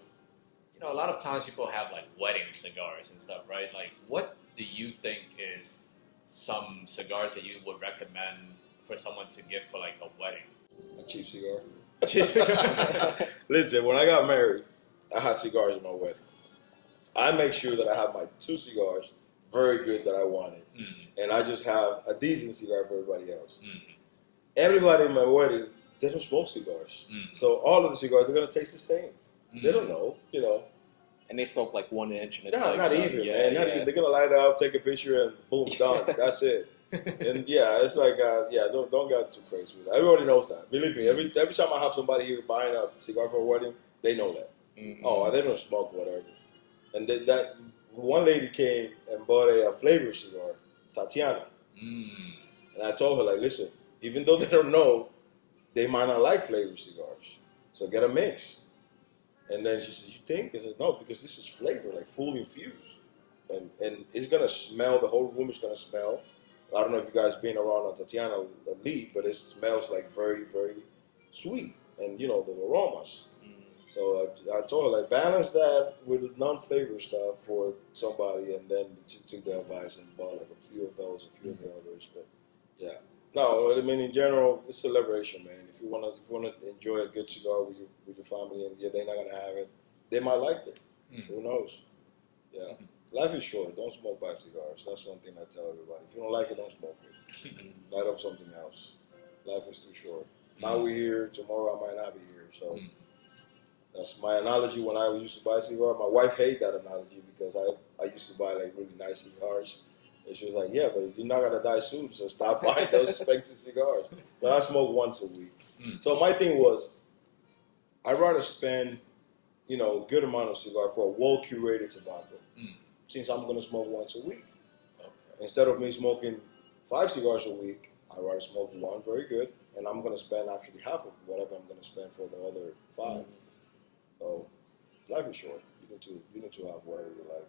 a lot of times people have like wedding cigars and stuff, right? Like, what do you think is some cigars that you would recommend for someone to get for like a wedding? A cheap cigar. Listen, when I got married, I had cigars in my wedding. I make sure that I have my 2 cigars, very good, that I wanted. And I just have a decent cigar for everybody else. Everybody in my wedding, they don't smoke cigars. So all of the cigars, they're going to taste the same. They don't know, you know. And they smoke like 1 inch, and it's No, like not even, man. Not even. They're gonna light it up, take a picture, and boom, done. That's it. And yeah, it's like, don't get too crazy with that. Everybody knows that. Believe me, every time I have somebody here buying a cigar for a wedding, they know that. Mm-hmm. Oh, they don't smoke whatever. And that one lady came and bought a flavored cigar, Tatiana. And I told her, like, listen, even though they don't know, they might not like flavored cigars. So get a mix. And then she said, you think? I said, no, because this is flavor, like full infused. And it's going to smell, the whole room is going to smell. I don't know if you guys been around Tatiana Lee, but it smells like very, very sweet. And, you know, the aromas. So I told her, like, balance that with non-flavor stuff for somebody. And then she took the advice and bought, like, a few of those, a few of the others. But, yeah. No, I mean, in general, it's celebration, man. If you wanna enjoy a good cigar with your family, and they're not gonna have it, they might like it. Who knows? Yeah, life is short. Don't smoke bad cigars. That's one thing I tell everybody. If you don't like it, don't smoke it. Light up something else. Life is too short. Now we're here. Tomorrow I might not be here. So that's my analogy when I used to buy cigars. My wife hated that analogy because I used to buy like really nice cigars. And she was like, yeah, but you're not going to die soon, so stop buying those expensive cigars. But I smoke once a week. So my thing was, I'd rather spend, you know, a good amount of cigar for a well-curated tobacco, since I'm going to smoke once a week. Okay. Instead of me smoking 5 cigars a week, I'd rather smoke one very good, and I'm going to spend actually half of whatever I'm going to spend for the other 5. So life is short. You need to have whatever you like.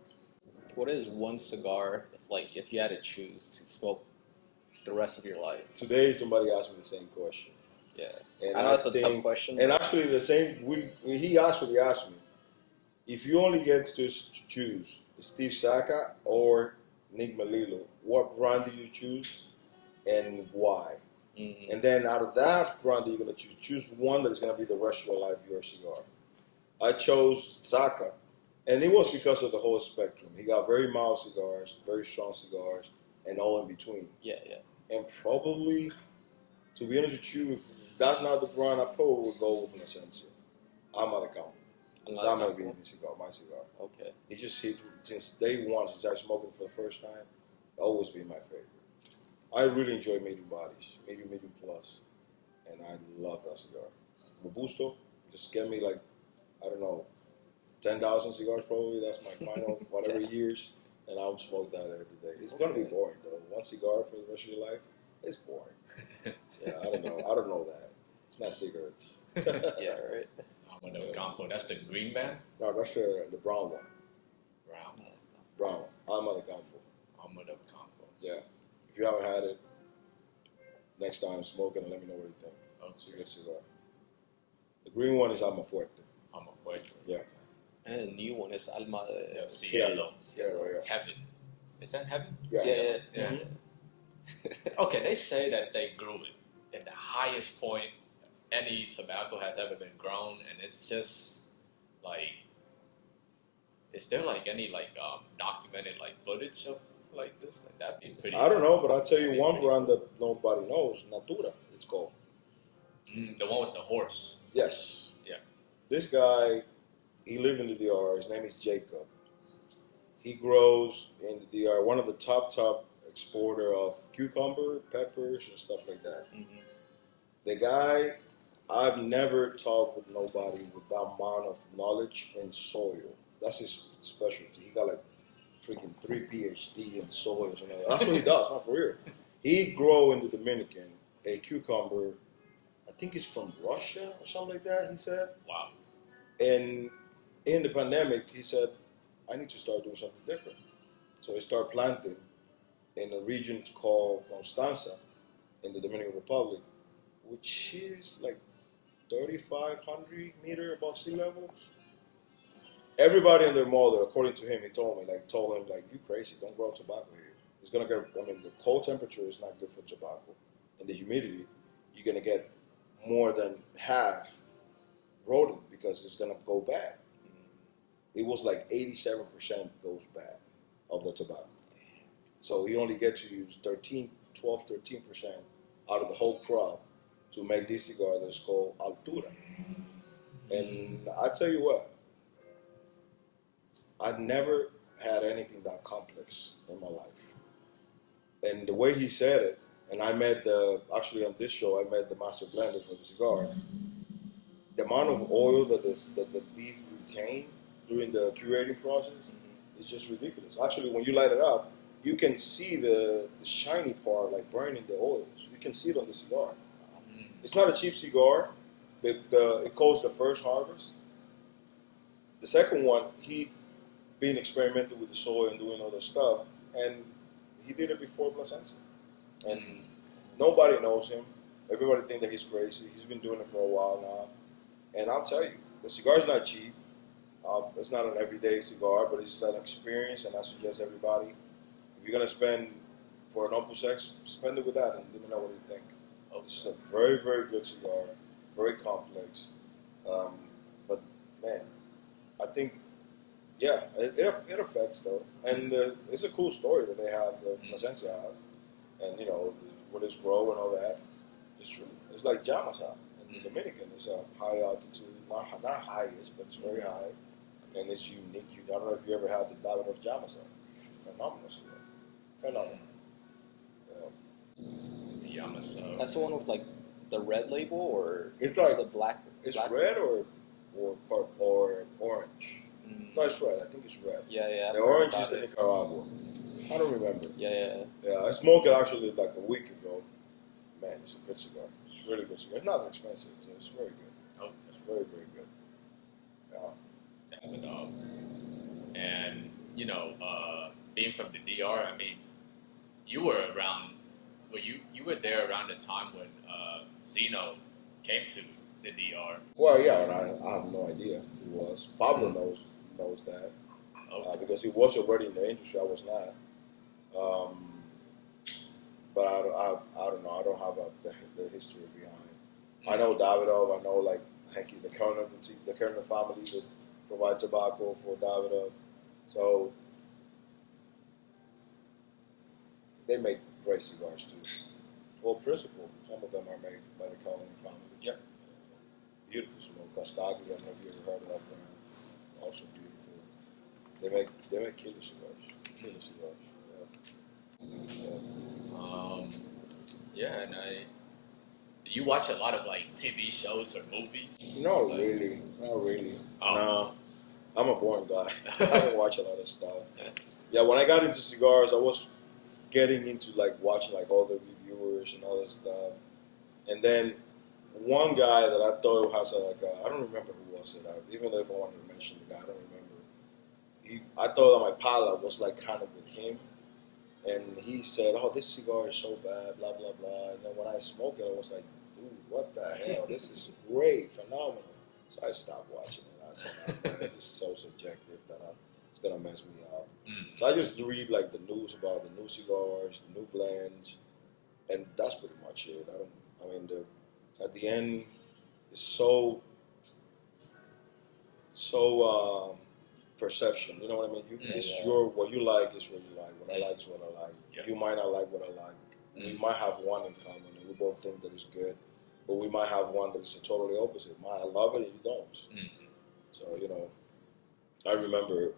What is one cigar if you had to choose to smoke the rest of your life? Today, somebody asked me the same question. Yeah, and I know that's a tough question. And actually, he actually asked me, if you only get to choose Steve Saka or Nick Melillo, what brand do you choose and why? And then out of that brand, you're going to choose one that is going to be the rest of your life, your cigar. I chose Saka. And it was because of the whole spectrum. He got very mild cigars, very strong cigars, and all in between. Yeah. And probably, to be honest with you, if that's not the brand, I probably would go with Plasencia. Amado Campo. That might be my cigar. Okay. It's just since day one, since I smoked it for the first time, always been my favorite. I really enjoy medium bodies, medium plus, and I love that cigar. Robusto, just get me like, I don't know, 10,000 cigars probably. That's my final whatever years, and I'll smoke that every day. It's gonna be boring though. One cigar for the rest of your life, it's boring. Yeah, I don't know that. It's not cigarettes. Yeah, right. Amado Campo, that's the green band? No, that's the brown one. Brown. Amado Campo. Amado Campo. Yeah. If you haven't had it, next time smoke it and let me know what you think. Okay. It's a good cigar. The green one is Alma Fuerte. Alma Fuerte. Yeah. And the new one is Alma Cielo. Cielo, yeah. Heaven. Is that heaven? Yeah. Yeah. Okay, they say that they grew it at the highest point any tobacco has ever been grown, and it's just like, is there like any documented like footage of like this? Like that'd be pretty. I don't know, but I'll tell you one brand that nobody knows, Natura, it's called. The one with the horse. Yes. Yeah. This guy, he lived in the DR. His name is Jacob. He grows in the DR, one of the top exporter of cucumber, peppers, and stuff like that. The guy, I've never talked with nobody with that amount of knowledge in soil. That's his specialty. He got like freaking 3 PhD in soils and all that. That's what he does, not for real. He grow in the Dominican a cucumber, I think it's from Russia or something like that, he said. Wow. And in the pandemic, he said, I need to start doing something different. So he started planting in a region called Constanza in the Dominican Republic, which is like 3,500 meters above sea level. Everybody and their mother, according to him, he told him, you crazy, don't grow tobacco here. It's gonna get, the cold temperature is not good for tobacco. And the humidity, you're gonna get more than half rodent because it's gonna go bad. It was like 87% goes bad of the tobacco. So he only gets to use 13% out of the whole crop to make this cigar that's called Altura. And I tell you what, I never had anything that complex in my life. And the way he said it, and I met actually on this show, I met the master blender for the cigar. The amount of oil that the leaf retain during the curating process is just ridiculous. Actually, when you light it up, you can see the shiny part like burning the oils. You can see it on the cigar. It's not a cheap cigar. It calls the first harvest. The second one, he been experimenting with the soil and doing all this stuff, and he did it before Plasencia. And nobody knows him. Everybody think that he's crazy. He's been doing it for a while now. And I'll tell you, the cigar is not cheap. It's not an everyday cigar, but it's an experience, and I suggest everybody, if you're going to spend for an Opus X, spend it with that and let me know what you think. It's a very, very good cigar, very complex. But, man, I think, yeah, it affects, though. And it's a cool story that they have, the Plasencia has. And, you know, with its grow and all that, it's true. It's like Jamasa in the Dominican. It's a high altitude, not highest, but it's very high. And it's unique. I don't know if you ever had the Davidoff Jamasa. Phenomenal cigar. Phenomenal. Yeah. Yamaso. That's the one with like the red label, or It's like the black. it's black red or orange. No, it's red. I think it's red. Yeah, yeah. The orange is in Nicaragua. I don't remember. Yeah. I smoked it actually like a week ago. Man, it's a good cigar. It's a really good cigar. It's not expensive, so it's very good. Okay. It's very, very good. Davidoff. And, you know, being from the DR, I mean, you were around, well, you were there around the time when Zeno came to the DR. Well, yeah, and I have no idea who he was. Pablo knows that because he was already in the industry. I was not. But I don't know. I don't have the history behind. I know Davidoff. I know like Henky, the Kerner family that provide tobacco for Davidoff. So they make great cigars too. Well, Principal, some of them are made by the Colony family. Yep. Beautiful smoke. Castagli, I don't know if you ever heard of that brand. Also beautiful. They make killer cigars. Killer cigars. Yeah, and do you watch a lot of like TV shows or movies? Not Like, really. Not really. Oh. No. I'm a boring guy. I don't watch a lot of stuff. Yeah, when I got into cigars, I was getting into like watching like all the reviewers and all that stuff. And then one guy that I thought has I don't remember who was it. Even though if I wanted to mention the guy, I don't remember. I thought that my palate was like kind of with him. And he said, "Oh, this cigar is so bad, blah, blah, blah." And then when I smoked it, I was like, "Dude, what the hell? This is great, phenomenal." So I stopped watching it. I said, "This is so subjective that it's going to mess me up." So I just read like the news about the new cigars, the new blends, and that's pretty much it. At the end, it's so perception. You know what I mean? What you like is what you like. What I like is what I like. Yeah. You might not like what I like. We might have one in common, and we both think that it's good. But we might have one that is a totally opposite. I love it, and you don't. So I remember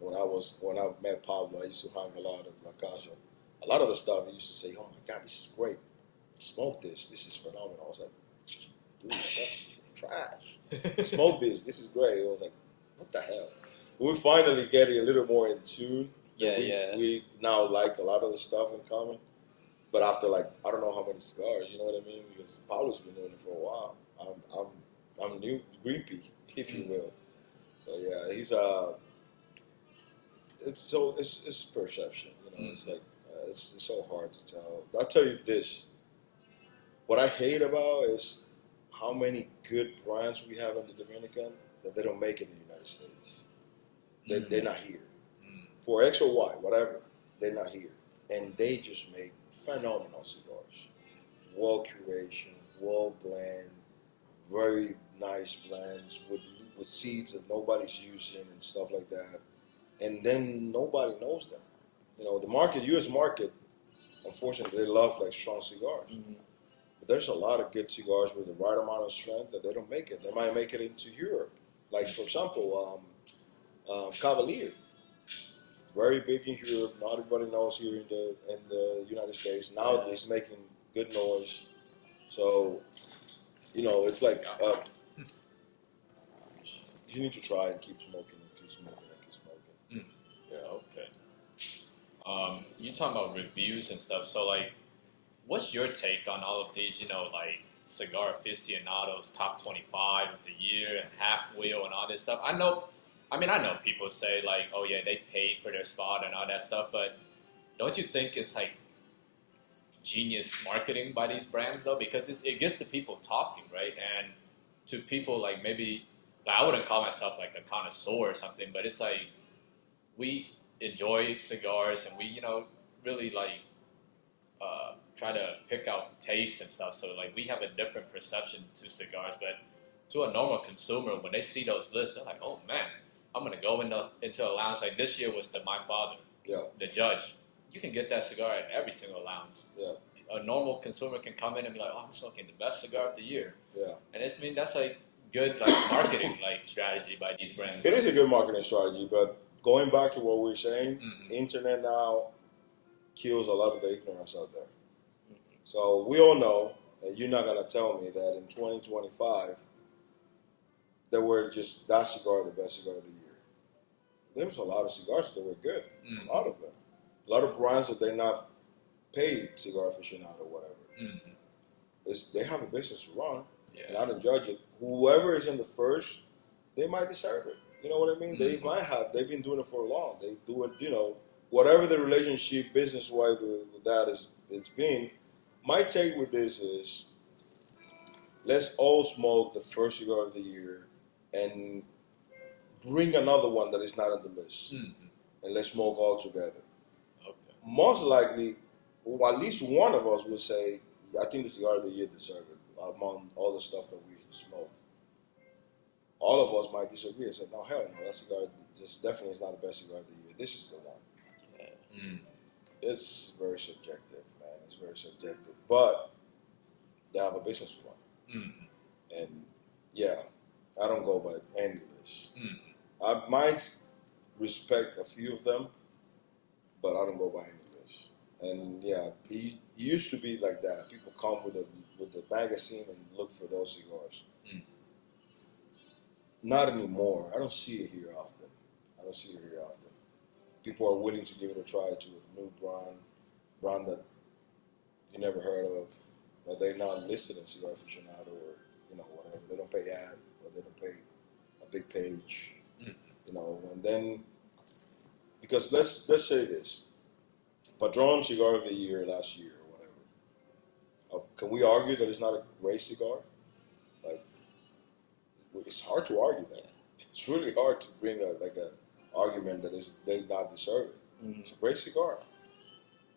when I met Pablo, I used to hang a lot at La Casa. A lot of the stuff he used to say, "Oh my God, this is great. Smoke this. This is phenomenal." I was like, "Dude, that's trash. Smoke this. This is great." I was like, "What the hell?" We finally getting a little more in tune. We now like a lot of the stuff in common. But after like I don't know how many cigars, you know what I mean? Because Paulo's been doing it for a while. I'm new, greepy, if you will. So yeah, he's it's perception. It's like it's so hard to tell. I'll tell you this. What I hate about is how many good brands we have in the Dominican that they don't make it in the United States. They're not here. For X or Y, whatever, they're not here. And they just make phenomenal cigars. Well curation, well blend, very nice blends with seeds that nobody's using and stuff like that. And then nobody knows them. The market, U.S. market, unfortunately, they love like strong cigars. But there's a lot of good cigars with the right amount of strength that they don't make it. They might make it into Europe. Like, for example, Cavalier, very big in Europe. Not everybody knows here in the United States. Now it's making good noise. So, it's like you need to try and keep smoking and keep smoking and keep smoking. Yeah, okay. You talking about reviews and stuff. So, like, what's your take on all of these, like cigar aficionados, top 25 of the year and half wheel and all this stuff? I know people say, like, oh, yeah, they paid for their spot and all that stuff, but don't you think it's, like, genius marketing by these brands, though? Because it gets the people talking, right? And to people, like, maybe, like, I wouldn't call myself, like, a connoisseur or something, but it's like we enjoy cigars and we, really, like, try to pick out taste and stuff. So, like, we have a different perception to cigars, but to a normal consumer, when they see those lists, they're like, oh, man, I'm going to go into a lounge. Like, this year was My Father, the judge. You can get that cigar at every single lounge. Yeah. A normal consumer can come in and be like, oh, I'm smoking the best cigar of the year. Yeah. And that's, like, good, like, marketing, like, strategy by these brands. It is a good marketing strategy, but going back to what we were saying, internet now kills a lot of the ignorance out there. So we all know, and you're not going to tell me that in 2025, there were just that cigar the best cigar of the year. There was a lot of cigars that were good, a lot of them. A lot of brands that they're not paid cigar aficionado or whatever. They have a business to run, and I don't judge it. Whoever is in the first, they might deserve it. You know what I mean? They might have. They've been doing it for long. They do it, whatever the relationship business-wise with that it's been. My take with this is, let's all smoke the first cigar of the year and bring another one that is not on the list. And let's smoke all together. Okay. Most likely, well, at least one of us will say, I think the cigar of the year deserves it among all the stuff that we smoke. All of us might disagree and say, no, hell no, that cigar just definitely is not the best cigar of the year. This is the one. It's very subjective, man. It's very subjective. But they have a business to run. And yeah, I don't go by any list. I might respect a few of them, but I don't go by any list. And yeah, it used to be like that. People come with the magazine and look for those cigars. Not anymore. I don't see it here often. People are willing to give it a try to a new brand that you never heard of, but they're not listed in Cigar Aficionado or whatever. They don't pay ad or they don't pay a big page, And then because let's say this, Padron Cigar of the Year last year or whatever. Can we argue that it's not a great cigar? Like, it's hard to argue that. It's really hard to bring a argument that they not deserve it. It's a great cigar.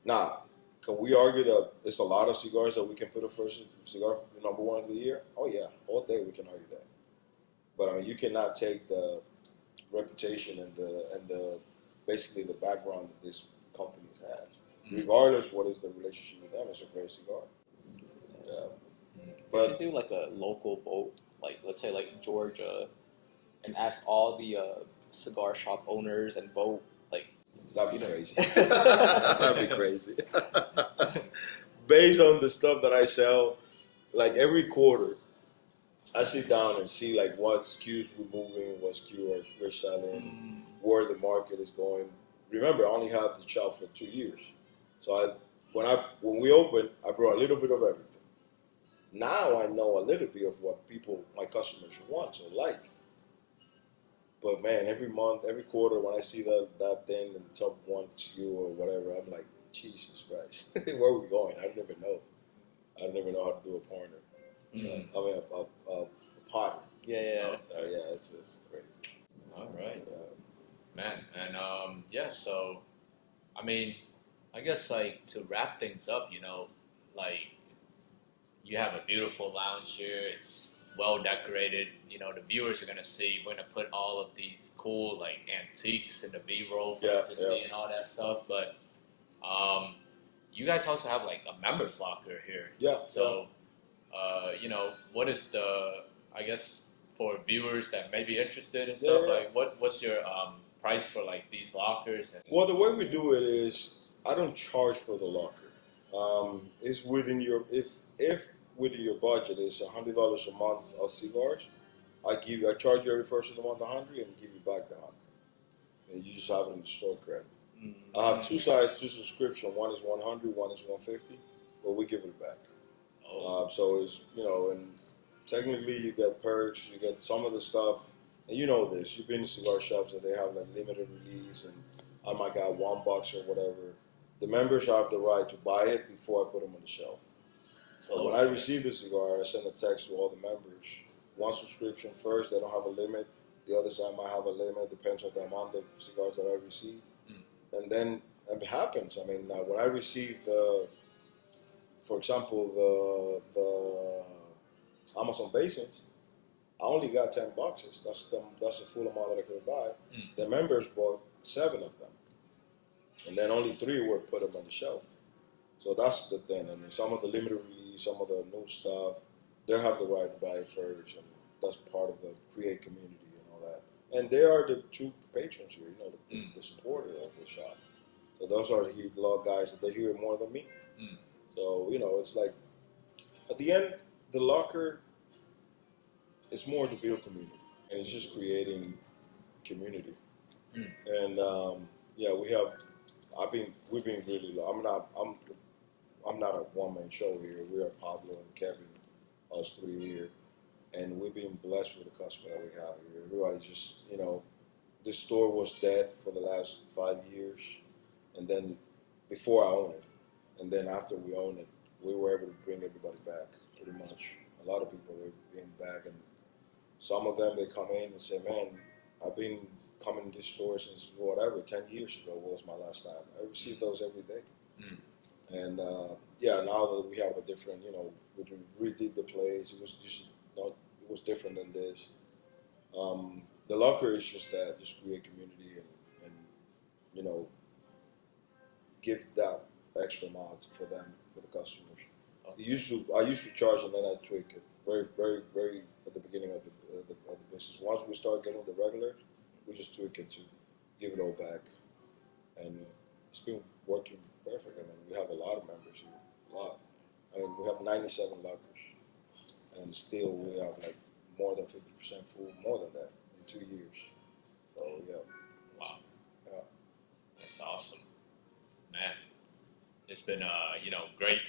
Now, can we argue that it's a lot of cigars that we can put a first cigar number one of the year? Oh yeah, all day we can argue that. But I mean, you cannot take the reputation and the basically the background that this companies have. Regardless what is the relationship with them, it's a great cigar. We should do like a local vote, like let's say like Georgia, and ask all the cigar shop owners and vote. Like, that'd be crazy. That'd be crazy. Based on the stuff that I sell, like every quarter, I sit down and see like what SKUs we're moving, what SKU we're selling, where the market is going. Remember, I only had the shop for 2 years, so when we opened, I brought a little bit of everything. Now I know a little bit of what my customers want or like. But man, every month, every quarter, when I see that thing in the top 1 SKU or whatever, I'm like, Jesus Christ, where are we going? I never know how to do a pointer. So, I mean, a potter. Yeah. So yeah, it's crazy. All right, man, and so I mean, I guess like to wrap things up, like you have a beautiful lounge here. It's well decorated. The viewers are gonna see. We're gonna put all of these cool like antiques in the B-roll for them to see and all that stuff. But you guys also have like a members locker here. Yeah. So what is the for viewers that may be interested and stuff, like what's your price for like these lockers? And Well, the way we do it is I don't charge for the locker. It's within your if within your budget is $100 a month of cigars. I charge you every first of the month $100 and give you back the $100, and you just have it in the store credit. I have two sides, two subscription. One is 100, one is 150, but we give it back. So it's and technically you get perks, you get some of the stuff, and you know this. You've been to cigar shops that they have like limited release, and I might got $1 or whatever. The members have the right to buy it before I put them on the shelf. So when I receive the cigar, I send a text to all the members. One subscription first, they don't have a limit. The other side might have a limit, depends on the amount of cigars that I receive. And then it happens. I mean, when I receive for example, the Amazon Basins, I only got 10 boxes. That's the full amount that I could buy. The members bought 7 of them, and then only 3 were put up on the shelf. So that's the thing. I mean, some of the limited release, some of the new stuff, they have the right to buy it first, and that's part of the create community and all that. And they are the true patrons here, the supporter of the shop. So those are the law guys that they hear more than me. So it's like at the end, the locker is more to build community, and it's just creating community. And we've been really. I'm not a one-man show here. We are Pablo and Kevin, us 3 here, and we've been blessed with the customer that we have here. Everybody just, this store was dead for the last 5 years, and then before I owned it, and then after we owned it, we were able to bring everybody back pretty much. A lot of people, they're getting back, and some of them, they come in and say, man, I've been coming to this store since 10 years ago was my last time. I receive those every day. And now that we have a different, we redid the place. It was just, it was different than this. The locker is just that, just create community and give that extra amount for them, for the customers. I used to charge, and then I tweak it very, very, very at the beginning of the business. Once we start getting the regular, we just tweak it to give it all back, and it's been working perfect. I mean, we have a lot of members here, a lot. I mean, we have 97 lockers, and still we have like more than 50% full, more than that in 2 years. So yeah. Wow. Yeah. That's awesome, man. It's been great,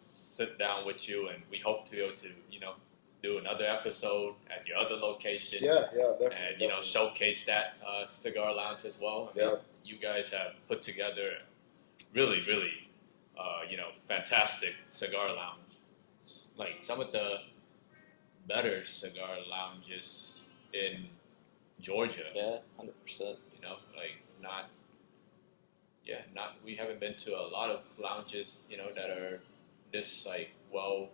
sit down with you, and we hope to be able to, do another episode at your other location. Yeah, definitely. And, definitely. showcase that cigar lounge as well. I mean, you guys have put together really, really, fantastic cigar lounge. It's like some of the better cigar lounges in Georgia. Yeah, 100%. We haven't been to a lot of lounges, that are this well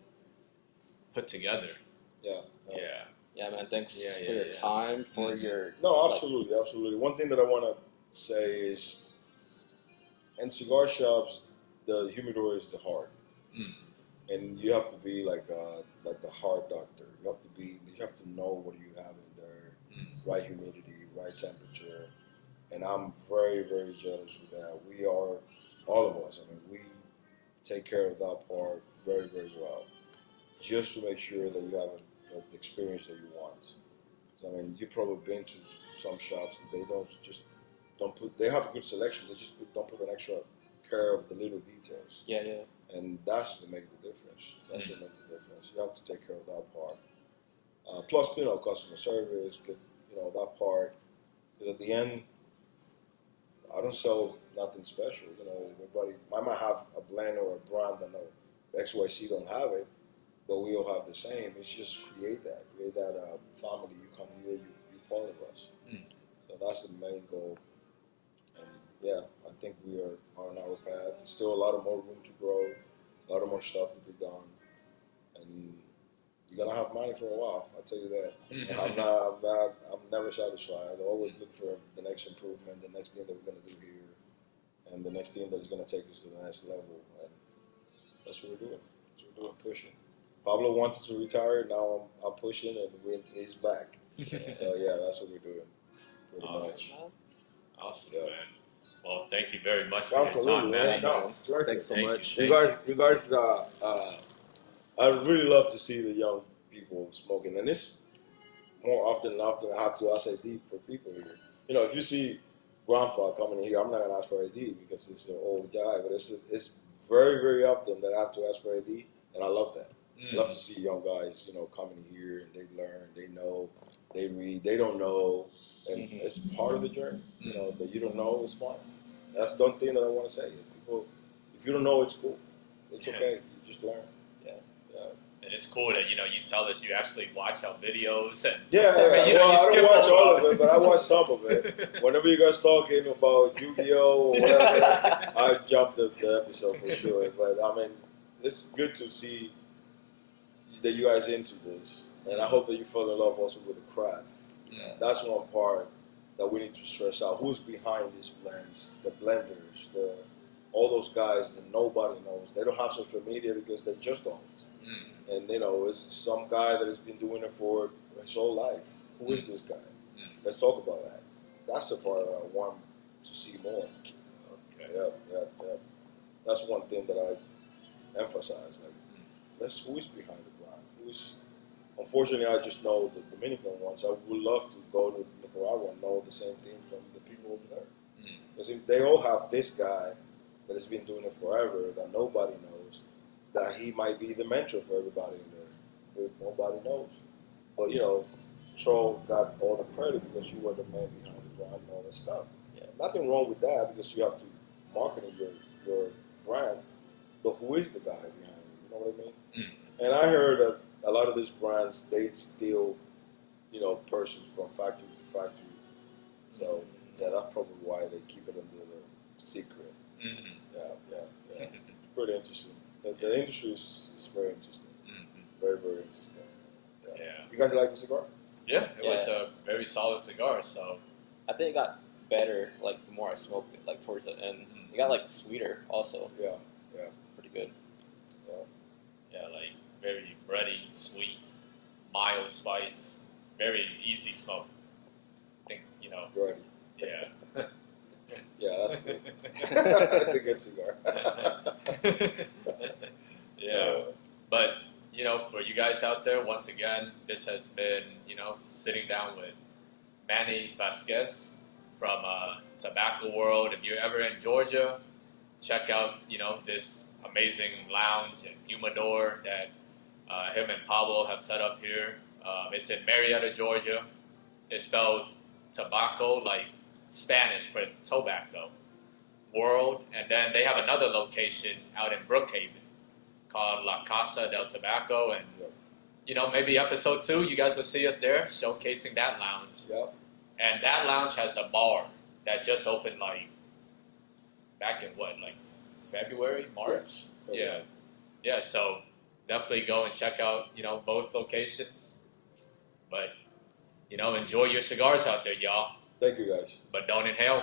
put together. Yeah, man. Thanks for your time, for your. No, absolutely, absolutely. One thing that I want to say is, in cigar shops, the humidor is the heart, and you have to be like a heart doctor. You have to know what you have in there, right humidity, right temperature, and I'm very, very jealous with that. We are, all of us. I mean, we take care of that part very, very well, just to make sure that you have the experience that you want. I mean, you've probably been to some shops that they don't put. They have a good selection. They just don't put an extra care of the little details. Yeah. And that's what makes the difference. That's what makes the difference. You have to take care of that part. Plus, customer service, that part. Because at the end, I don't sell nothing special. Everybody, I might have a blend or a brand that XYC don't have it, but we all have the same. It's just create that family. You come here, you're part of us. So that's the main goal. And I think we are on our path. There's still a lot of more room to grow, a lot of more stuff to be done, and you're gonna have money for a while. I'll tell you that. I'm never satisfied. I always look for the next improvement, the next thing that we're gonna do here, and the next thing that's gonna take us to the next level. And that's what we're doing. Pushing. Pablo wanted to retire. Now I'm pushing, and he's back. So yeah, that's what we're doing, pretty much. Awesome, Yeah. man. Well, thank you very much for your Absolutely, time, man. man. No, Thanks so Thank much. you. regards, I really love to see the young people smoking, and this more often than often I have to ask ID for people here. You know, if you see Grandpa coming in here, I'm not gonna ask for ID because he's an old guy, but it's very very often that I have to ask for ID, and I love that. I love to see young guys, you know, coming here and they learn, they know, they read, they don't know, and it's part of the journey. You know, that you don't know is fun. That's the one thing that I want to say. People, if you don't know, it's cool. It's okay. You just learn. And it's cool that, you know, you tell us you actually watch our videos. And, Yeah. you know, Well, you I skip don't watch all over of it, but I watch some of it. Whenever you guys talking about Yu-Gi-Oh or whatever, I jump the episode for sure. But I mean, it's good to see that you guys into this, and I hope that you fall in love also with the craft. Yeah. That's one part that we need to stress out. Who's behind these blends, the blenders, all those guys that nobody knows. They don't have social media because they just don't. And you know, it's some guy that has been doing it for his whole life. Who is this guy? Let's talk about that. That's the part that I want to see more. Okay. Yeah. That's one thing that I emphasize. Like, who is behind the brand? Unfortunately, I just know the Dominican ones. I would love to go to Nicaragua and know the same thing from the people over there. Because they all have this guy that has been doing it forever that nobody knows, that he might be the mentor for everybody in there. But nobody knows. But, you know, Troll got all the credit because you were the man behind the brand and all that stuff. Yeah. Nothing wrong with that because you have to market your brand. But who is the guy behind it? You know what I mean? And I heard that a lot of these brands, they steal, you know, persons from factory to factories. So, yeah, that's probably why they keep it under the secret. Yeah. Pretty interesting. The industry is very interesting. Very, very interesting. Yeah. You guys like the cigar? Yeah, it was a very solid cigar. So I think it got better like the more I smoked it, like towards the end. It got like sweeter also. Yeah. Pretty good. yeah, like very bready, sweet, mild spice, very easy smoke. I think, you know. Ready. Yeah. Yeah, that's good. That's a good cigar. Yeah. But, you know, for you guys out there, once again, this has been, you know, sitting down with Manny Vasquez from Tabaco World. If you're ever in Georgia, check out, you know, this amazing lounge and humidor that him and Pablo have set up here. It's in Marietta, Georgia. It's spelled tobacco, like Spanish for tobacco, World. And then they have another location out in Brookhaven called La Casa del Tobacco. And, you know, maybe episode 2, you guys will see us there showcasing that lounge. Yep. And that lounge has a bar that just opened, like, back in what, like February, March? Yes. Yeah, so definitely go and check out, you know, both locations. But, you know, enjoy your cigars out there, y'all. Thank you, guys. But don't inhale.